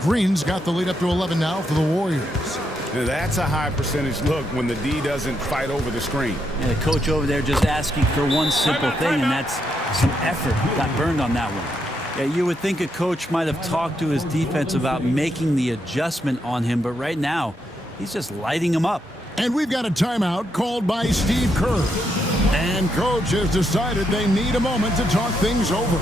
Green's got the lead up to 11 now for the Warriors. Now that's a high percentage look when the D doesn't fight over the screen. And the coach over there just asking for one simple thing, and that's some effort. Got burned on that one. Yeah, you would think a coach might have talked to his defense about making the adjustment on him, but right now, he's just lighting him up. And we've got a timeout called by Steve Kerr. And coach has decided they need a moment to talk things over.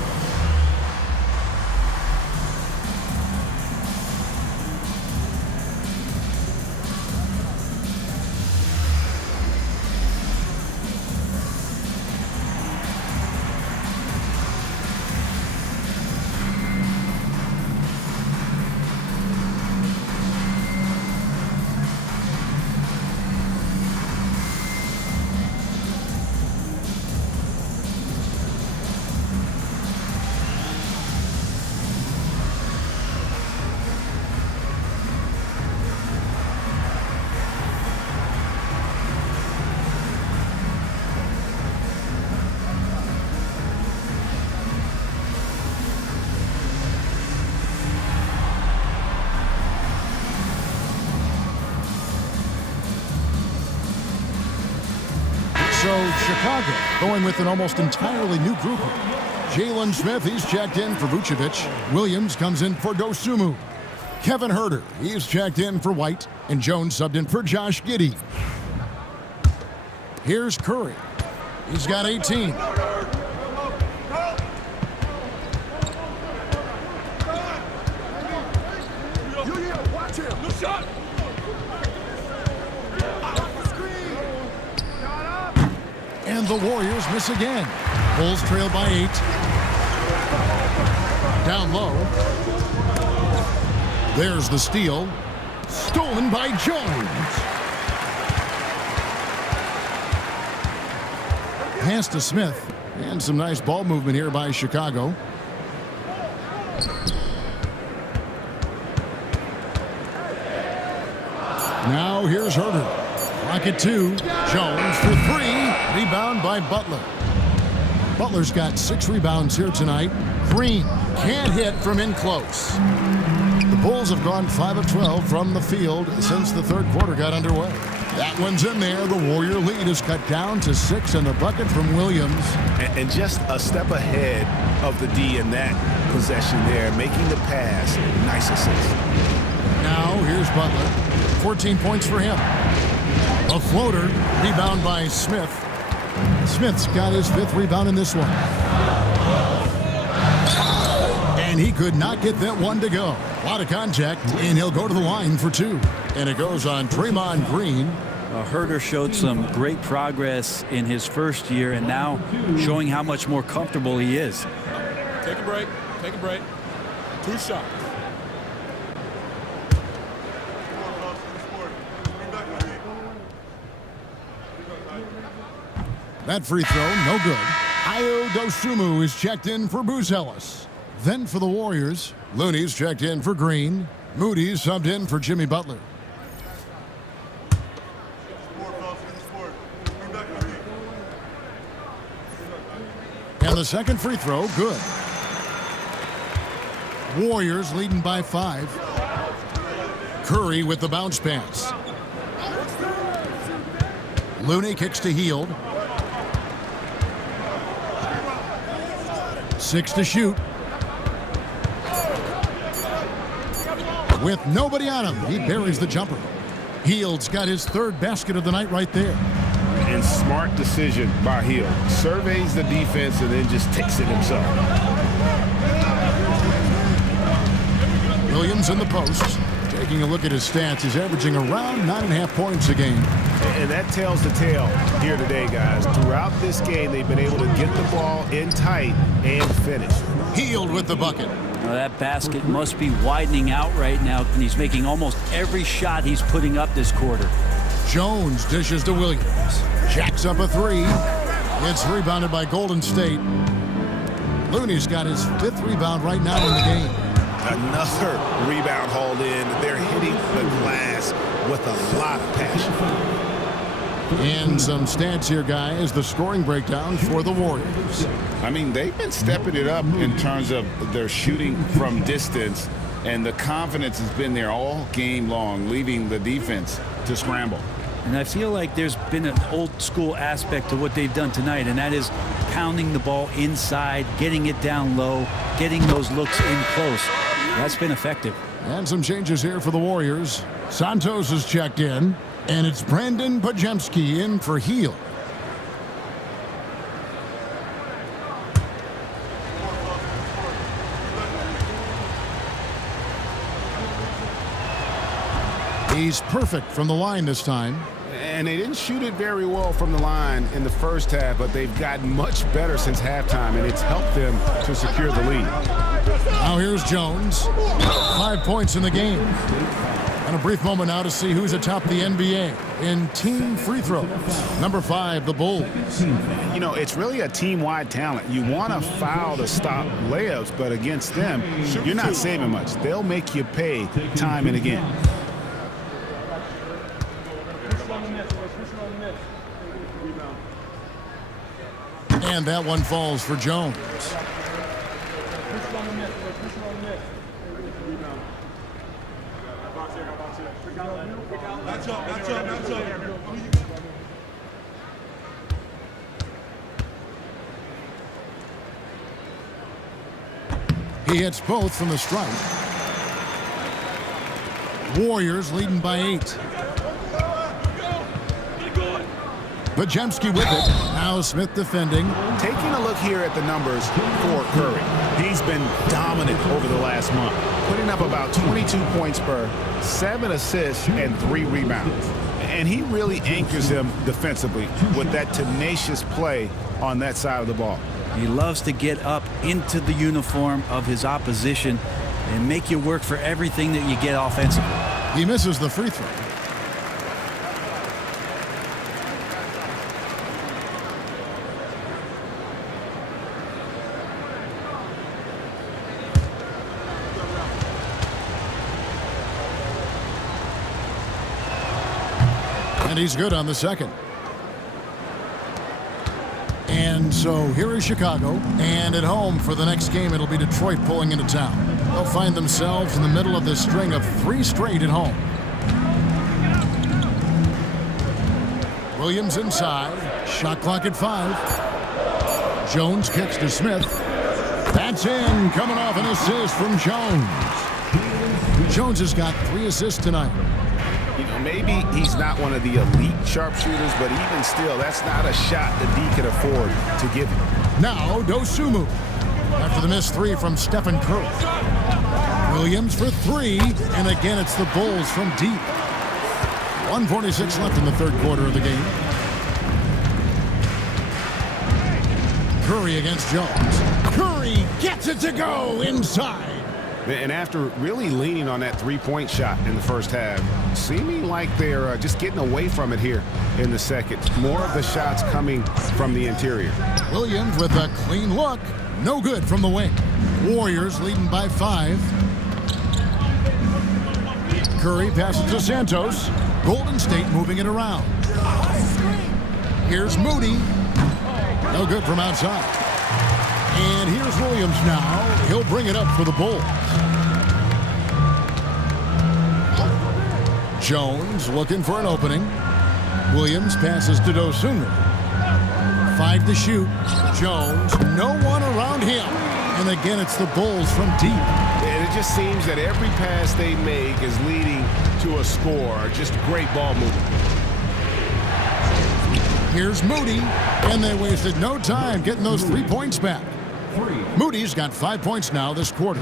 So Chicago going with an almost entirely new group. Jalen Smith, he's checked in for Vucevic. Williams comes in for Dosunmu. Kevin Huerter, he's checked in for White. And Jones subbed in for Josh Giddey. Here's Curry. He's got 18. And the Warriors miss again. Bulls trail by 8. Down low. There's the steal. Stolen by Jones. Pass to Smith. And some nice ball movement here by Chicago. Now here's Huerter. Clock at 2. Jones for 3. Rebound by Butler. Butler's got 6 rebounds here tonight. Green can't hit from in close. The Bulls have gone 5 of 12 from the field since the third quarter got underway. That one's in there. The Warrior lead is cut down to 6 in the bucket from Williams. And just a step ahead of the D in that possession there, making the pass. Nice assist. Now here's Butler. 14 points for him. A floater, rebound by Smith. Smith's got his 5th rebound in this one. And he could not get that one to go. A lot of contact, and he'll go to the line for 2. And it goes on Draymond Green. Herder showed some great progress in his first year and now showing how much more comfortable he is. Take a break. Take a break. 2 shots. That free throw, no good. Ayo Dosunmu is checked in for Buzelis. Then for the Warriors, Looney's checked in for Green. Moody's subbed in for Jimmy Butler. And the second free throw, good. Warriors leading by 5. Curry with the bounce pass. Looney kicks to Hield. 6 to shoot. With nobody on him, he buries the jumper. Hield's got his 3rd basket of the night right there. And smart decision by Hield. Surveys the defense and then just takes it himself. Williams in the post. Taking a look at his stats, he's averaging around 9.5 points a game. And that tells the tale here today, guys. Throughout this game, they've been able to get the ball in tight and finish. Hield with the bucket. Now that basket must be widening out right now, and he's making almost every shot he's putting up this quarter. Jones dishes to Williams. Jacks up a 3. It's rebounded by Golden State. Looney's got his 5th rebound right now in the game. Another rebound hauled in. They're hitting the glass with a lot of passion. And some stats here, guys. The scoring breakdown for the Warriors. I mean, they've been stepping it up in terms of their shooting from distance, and the confidence has been there all game long, leaving the defense to scramble. And I feel like there's been an old school aspect to what they've done tonight, and that is pounding the ball inside, getting it down low, getting those looks in close. That's been effective. And some changes here for the Warriors. Santos is checked in, and it's Brandon Pajemski in for Hield. He's perfect from the line this time. And they didn't shoot it very well from the line in the first half, but they've gotten much better since halftime, and it's helped them to secure the lead. Now here's Jones. 5 points in the game. And a brief moment now to see who's atop the NBA in team free throws. Number 5, the Bulls. You know, it's really a team-wide talent. You want to foul to stop layups, but against them, you're not saving much. They'll make you pay time and again. And that one falls for Jones. He hits both from the stripe. Warriors leading by 8. Pajemski with it. Now Smith defending. Taking a look here at the numbers for Curry. He's been dominant over the last month, putting up about 22 points per, 7 assists, and 3 rebounds. And he really anchors them defensively with that tenacious play on that side of the ball. He loves to get up into the uniform of his opposition and make you work for everything that you get offensively. He misses the free throw. And he's good on the second. And so here is Chicago. And at home for the next game, it'll be Detroit pulling into town. They'll find themselves in the middle of this string of 3 straight at home. Williams inside. Shot clock at 5. Jones kicks to Smith. That's in. Coming off an assist from Jones. Jones has got 3 assists tonight. You know, maybe he's not one of the elite sharpshooters, but even still, that's not a shot that D could afford to give him. Now, Dosunmu. After the missed 3 from Stephen Curry. Williams for 3, and again it's the Bulls from deep. 1:46 left in the third quarter of the game. Curry against Jones. Curry gets it to go inside. And after really leaning on that three-point shot in the first half, seeming like they're just getting away from it here in the second. More of the shots coming from the interior. Williams with a clean look. No good from the wing. Warriors leading by 5. Curry passes to Santos. Golden State moving it around. Here's Moody. No good from outside. And here's Williams now. He'll bring it up for the Bulls. Jones looking for an opening. Williams passes to Dosunmu. 5 to shoot. Jones, no one around him. And again, it's the Bulls from deep. And it just seems that every pass they make is leading to a score. Just great ball movement. Here's Moody, and they wasted no time getting those 3 points back. Moody's got 5 points now this quarter.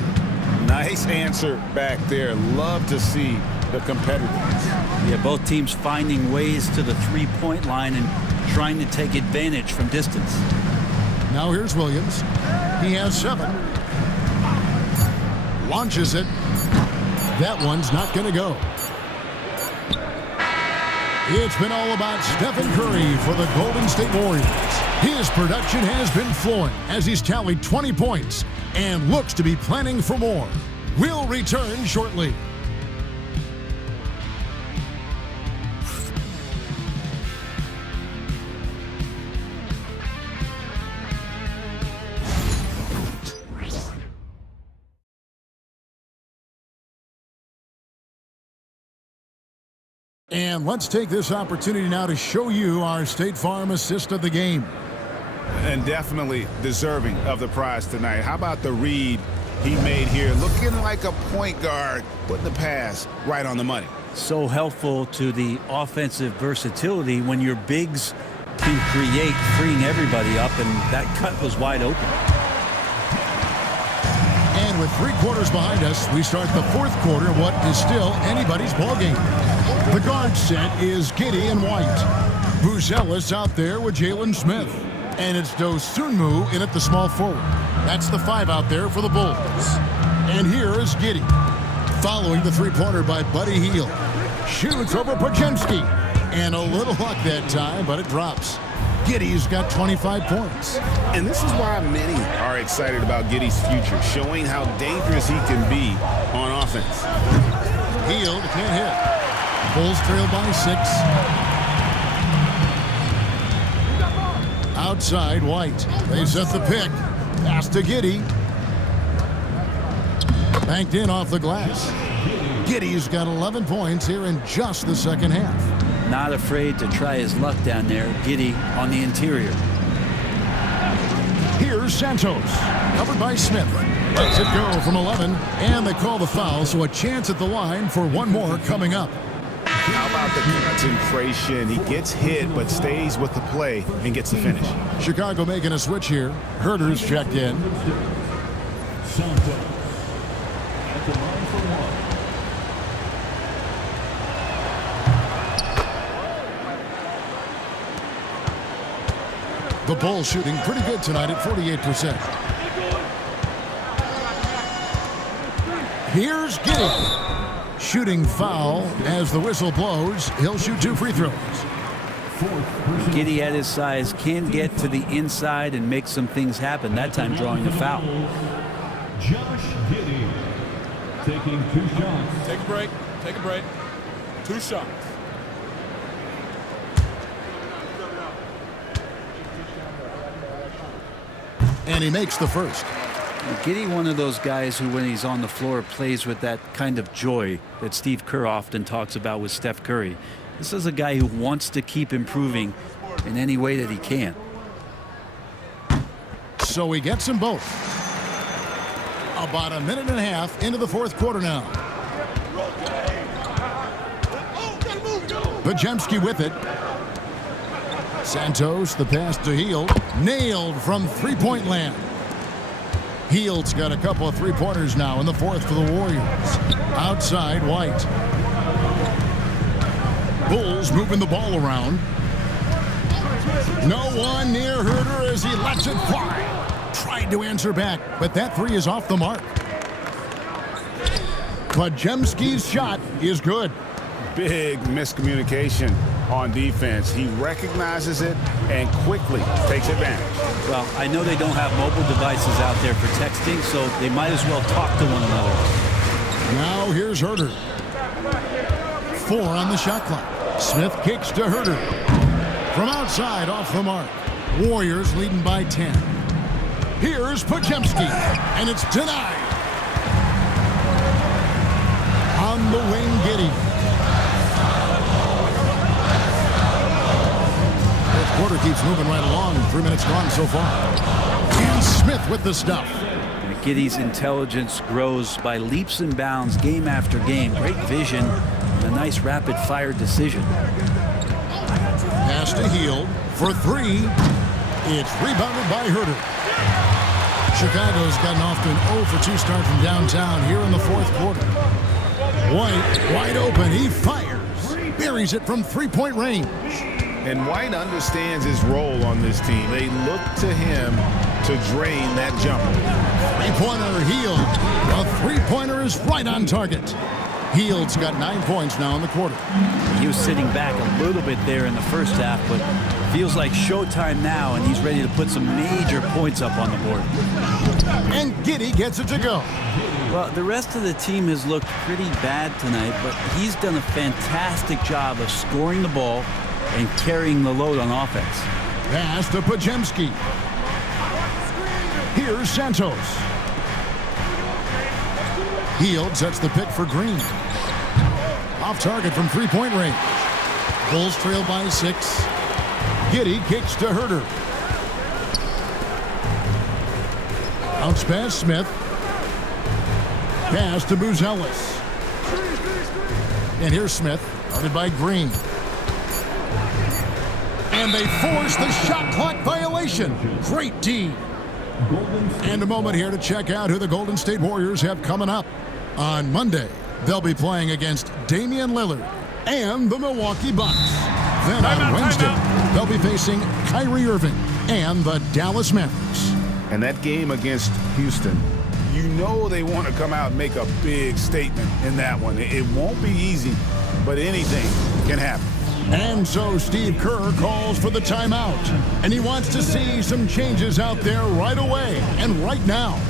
Nice answer back there. Love to see the competitiveness. Yeah, both teams finding ways to the three-point line and trying to take advantage from distance. Now here's Williams. He has 7. Launches it. That one's not going to go. It's been all about Stephen Curry for the Golden State Warriors. His production has been flowing as he's tallied 20 points and looks to be planning for more. We'll return shortly. And let's take this opportunity now to show you our State Farm assist of the game. And definitely deserving of the prize tonight. How about the read he made here? Looking like a point guard, putting the pass right on the money. So helpful to the offensive versatility when your bigs can create, freeing everybody up, and that cut was wide open. And with 3 quarters behind us, we start the fourth quarter, what is still anybody's ballgame. The guard set is Giddy and White. Buzelis out there with Jalen Smith. And it's Dosunmu in at the small forward. That's the 5 out there for the Bulls. And here is Giddy. Following the 3-pointer by Buddy Hield. Shoots over Podziemski. And a little luck that time, but it drops. Giddy's got 25 points. And this is why many are excited about Giddy's future, showing how dangerous he can be on offense. Hield can't hit. Bulls trail by 6. Outside, White. They set the pick. Pass to Giddy. Banked in off the glass. Giddy's got 11 points here in just the second half. Not afraid to try his luck down there. Giddy on the interior. Here's Santos. Covered by Smith. Lets it go from 11. And they call the foul, so a chance at the line for one more coming up. How about the concentration? He gets hit, but stays with the play and gets the finish. Chicago making a switch here. Herter's checked in. The Bulls shooting pretty good tonight at 48%. Here's Giddy. Shooting foul as the whistle blows. He'll shoot 2 free throws. Giddy at his size can get to the inside and make some things happen. That time drawing the foul. Josh Giddy taking 2 shots. Take a break. Take a break. 2 shots. And he makes the first. Giddey, one of those guys who, when he's on the floor, plays with that kind of joy that Steve Kerr often talks about with Steph Curry. This is a guy who wants to keep improving in any way that he can. So he gets them both. About a minute and a half into the fourth quarter now. Podziemski with it. Santos, the pass to Hield. Nailed from three-point land. Hield's got a couple of three-pointers now in the fourth for the Warriors. Outside, White. Bulls moving the ball around. No one near Herder as he lets it fly. Tried to answer back, but that three is off the mark. Podziemski's shot is good. Big miscommunication on defense. He recognizes it and quickly takes advantage. Well, I know they don't have mobile devices out there for texting, so they might as well talk to one another. Now here's Herder. 4 on the shot clock. Smith kicks to Herder. From outside, off the mark. Warriors leading by 10. Here's Podziemski, and it's denied. On the wing, Giddey. Fourth quarter keeps moving right along. 3 minutes gone so far. And Smith with the stuff. Giddey's intelligence grows by leaps and bounds game after game. Great vision and a nice rapid-fire decision. Pass to Hield for 3. It's rebounded by Herder. Chicago's gotten off to an 0 for 2 start from downtown here in the fourth quarter. White wide open. He fires. Buries it from three-point range. And White understands his role on this team. They look to him to drain that jumper. Three-pointer, Hield. A three-pointer is right on target. Hield's got 9 points now in the quarter. He was sitting back a little bit there in the first half, but feels like showtime now, and he's ready to put some major points up on the board. And Giddey gets it to go. Well, the rest of the team has looked pretty bad tonight, but he's done a fantastic job of scoring the ball and carrying the load on offense. Pass to Podziemski. Here's Santos. Hield sets the pick for Green. Off target from three-point range. Bulls trail by 6. Giddey kicks to Herder. Bounce pass Smith. Pass to Buzelis. And here's Smith, guarded by Green. And they force the shot clock violation. Great D. And a moment here to check out who the Golden State Warriors have coming up. On Monday, they'll be playing against Damian Lillard and the Milwaukee Bucks. Then on Wednesday, they'll be facing Kyrie Irving and the Dallas Mavericks. And that game against Houston, you know they want to come out and make a big statement in that one. It won't be easy, but anything can happen. And so Steve Kerr calls for the timeout. And he wants to see some changes out there right away and right now.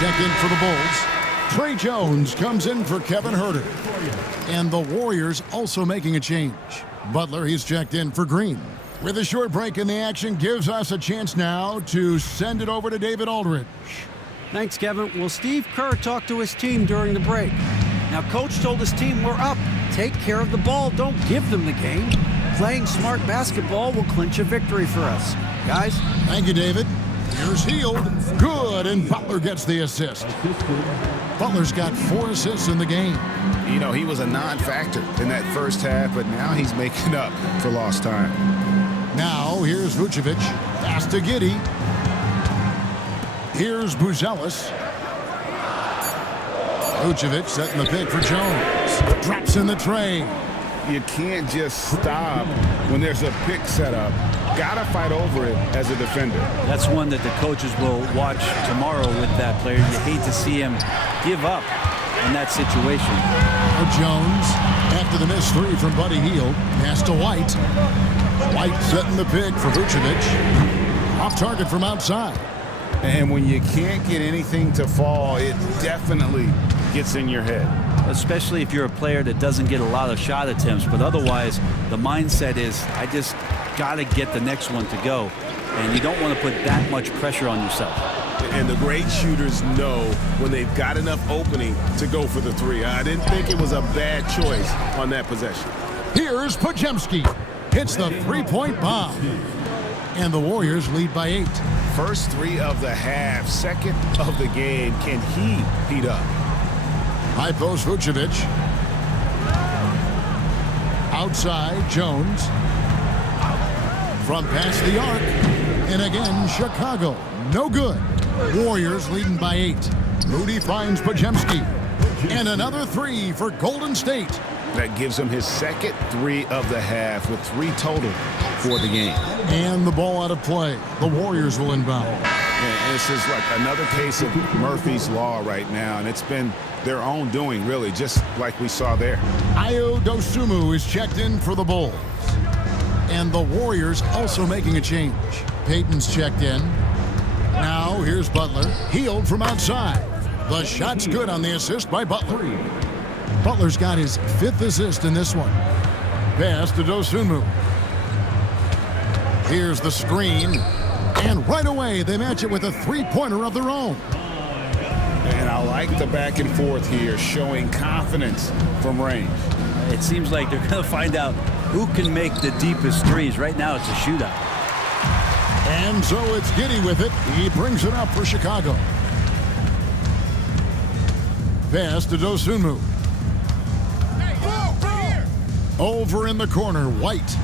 Check in for the Bulls. Trey Jones comes in for Kevin Herder. And the Warriors also making a change. Butler, he's checked in for Green. With a short break in the action, gives us a chance now to send it over to David Aldridge. Thanks, Kevin. Well, Steve Kerr talked to his team during the break. Now, Coach told his team, we're up. Take care of the ball. Don't give them the game. Playing smart basketball will clinch a victory for us. Guys? Thank you, David. Here's Hield. Good, and Butler gets the assist. Butler's got 4 assists in the game. You know, he was a non-factor in that first half, but now he's making up for lost time. Now, here's Vucevic. Pass to Giddey. Here's Buzelis. Vucevic setting the pick for Jones. Drops in the tray. You can't just stop when there's a pick set up. Gotta fight over it as a defender. That's one that the coaches will watch tomorrow with that player. You hate to see him give up in that situation. Jones, after the missed 3 from Buddy Hield, pass to White. White setting the pick for Vucevic. Off target from outside. And when you can't get anything to fall, it definitely gets in your head. Especially if you're a player that doesn't get a lot of shot attempts, but otherwise the mindset is, I just got to get the next one to go, and you don't want to put that much pressure on yourself. And the great shooters know when they've got enough opening to go for the 3. I didn't think it was a bad choice on that possession. Here's Podziemski. Hits the 3-point bomb. And the Warriors lead by 8. First 3 of the half, second of the game. Can he heat up? High post Vucevic. Outside, Jones. From past the arc. And again, Chicago. No good. Warriors leading by 8. Rudy finds Podziemski. And another 3 for Golden State. That gives him his second 3 of the half with 3 total for the game. And the ball out of play. The Warriors will inbound. And this is like another case of Murphy's Law right now, and it's been their own doing, really, just like we saw there. Ayo Dosunmu is checked in for the Bulls. And the Warriors also making a change. Payton's checked in. Now here's Butler. Hield from outside. The shot's good on the assist by Butler. Butler's got his 5th assist in this one. Pass to Dosunmu. Here's the screen. And right away, they match it with a 3-pointer of their own. And I like the back and forth here, showing confidence from range. It seems like they're going to find out who can make the deepest threes. Right now, it's a shootout. And so it's Giddey with it. He brings it up for Chicago. Pass to Dosunmu. Over in the corner, White.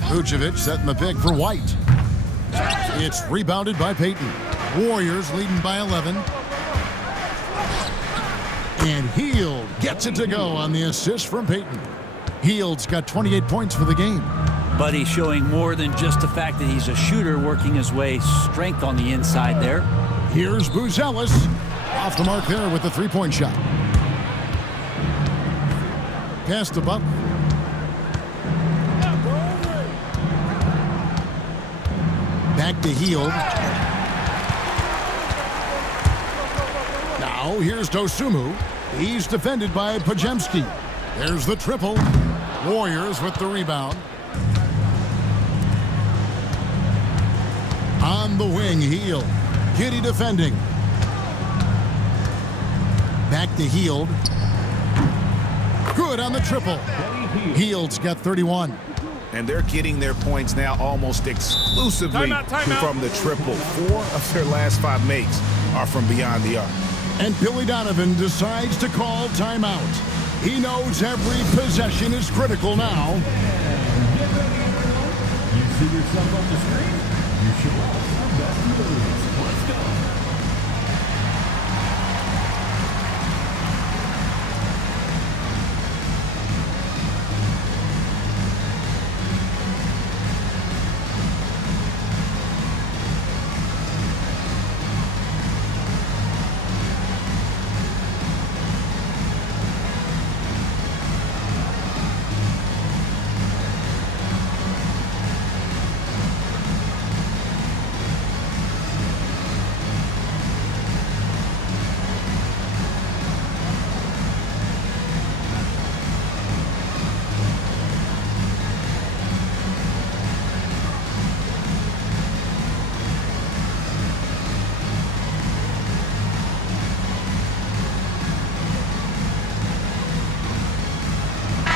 Vucevic setting the pick for White. It's rebounded by Payton. Warriors leading by 11. And Hield gets it to go on the assist from Payton. Hield's got 28 points for the game. But he's showing more than just the fact that he's a shooter, working his way, strength on the inside there. Here's Buzelis. Off the mark there with the 3-point shot. Pass to Butler. Back to Hield. Now here's Dosunmu. He's defended by Podziemski. There's the triple. Warriors with the rebound. On the wing, Hield. Giddey defending. Back to Hield. Good on the triple. Hield's got 31. And they're getting their points now almost exclusively from the triple. 4 of their last 5 makes are from beyond the arc. And Billy Donovan decides to call timeout. He knows every possession is critical now. You see yourself on the screen? You show us your best moves. Let's go.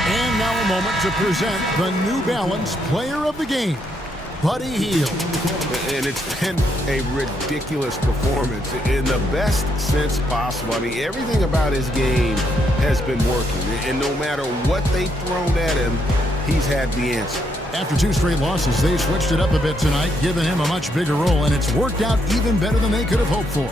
And now a moment to present the New Balance Player of the Game. Buddy Hield. And it's been a ridiculous performance in the best sense possible. I mean, everything about his game has been working. And no matter what they've thrown at him, he's had the answer. After 2 straight losses, they switched it up a bit tonight, giving him a much bigger role, and it's worked out even better than they could have hoped for.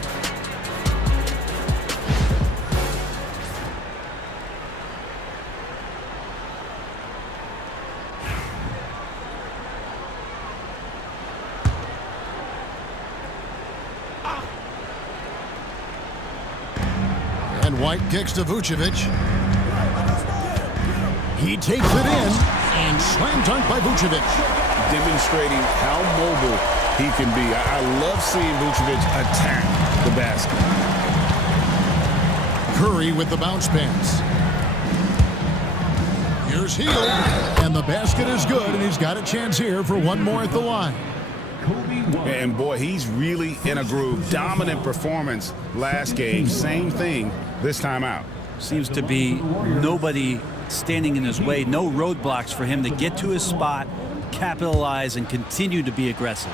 And White kicks to Vucevic. He takes it in, and slam dunk by Vucevic. Demonstrating how mobile he can be. I love seeing Vucevic attack the basket. Curry with the bounce pass. Here's Hield, and the basket is good, and he's got a chance here for one more at the line. And boy, he's really in a groove. Dominant performance last game. Same thing this time out. Seems to be nobody standing in his way, no roadblocks for him to get to his spot, capitalize, and continue to be aggressive.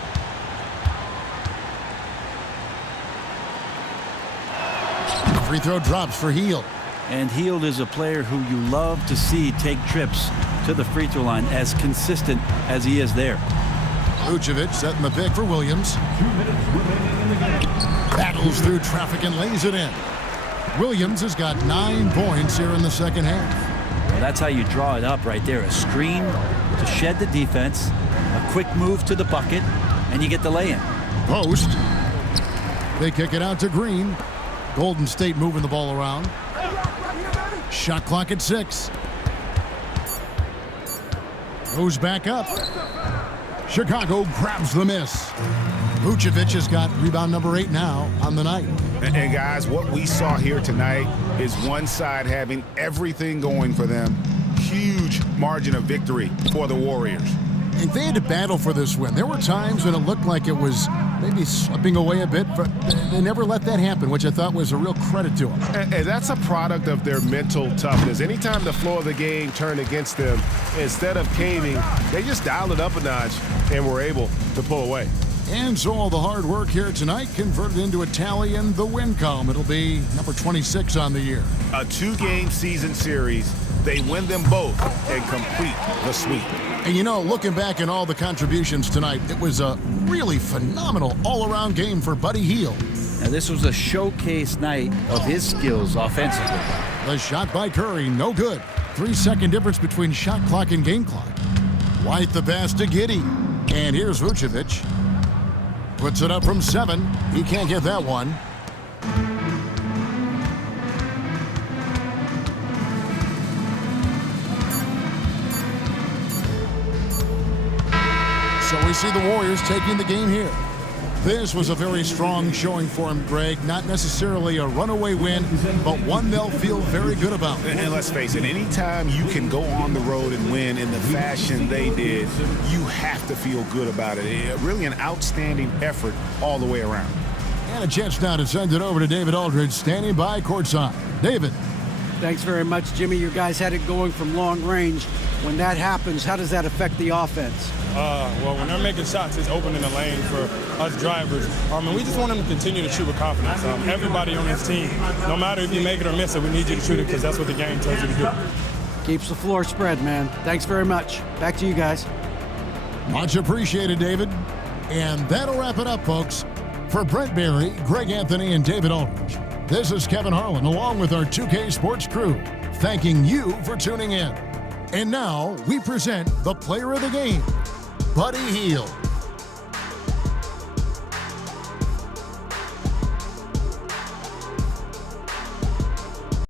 Free throw drops for Hield. And Hield is a player who you love to see take trips to the free throw line, as consistent as he is there. Vucevic setting the pick for Williams. Battles through traffic and lays it in. Williams has got 9 points here in the second half. Well, that's how you draw it up right there. A screen to shed the defense, a quick move to the bucket, and you get the lay-in. Post. They kick it out to Green. Golden State moving the ball around. Shot clock at 6. Goes back up. Chicago grabs the miss. Vucevic has got rebound number 8 now on the night. And guys, what we saw here tonight is one side having everything going for them. Huge margin of victory for the Warriors. And they had to battle for this win. There were times when it looked like it was maybe slipping away a bit, but they never let that happen, which I thought was a real credit to them. And that's a product of their mental toughness. Anytime the flow of the game turned against them, instead of caving, they just dialed it up a notch and were able to pull away. And so all the hard work here tonight converted into a tally in the win column. It'll be number 26 on the year. A 2-game season series. They win them both and complete the sweep. And you know, looking back at all the contributions tonight, it was a really phenomenal all-around game for Buddy Hield. Now, this was a showcase night of his skills offensively. The shot by Curry, no good. 3-second difference between shot clock and game clock. White the pass to Giddey. And here's Vucevic. Puts it up from 7. He can't get that one. So we see the Warriors taking the game here. This was a very strong showing for him, Greg. Not necessarily a runaway win, but one they'll feel very good about. And let's face it, anytime you can go on the road and win in the fashion they did, you have to feel good about it. Really an outstanding effort all the way around. And a chance now to send it over to David Aldridge, standing by courtside. David. Thanks very much, Jimmy. You guys had it going from long range. When that happens, how does that affect the offense? Well, when they're making shots, it's opening the lane for us drivers. And we just want them to continue to shoot with confidence. Everybody on this team, no matter if you make it or miss it, we need you to shoot it because that's what the game tells you to do. Keeps the floor spread, man. Thanks very much. Back to you guys. Much appreciated, David. And that'll wrap it up, folks. For Brent Barry, Greg Anthony, and David Aldridge, this is Kevin Harlan, along with our 2K Sports crew, thanking you for tuning in. And now we present the player of the game, Buddy Hield.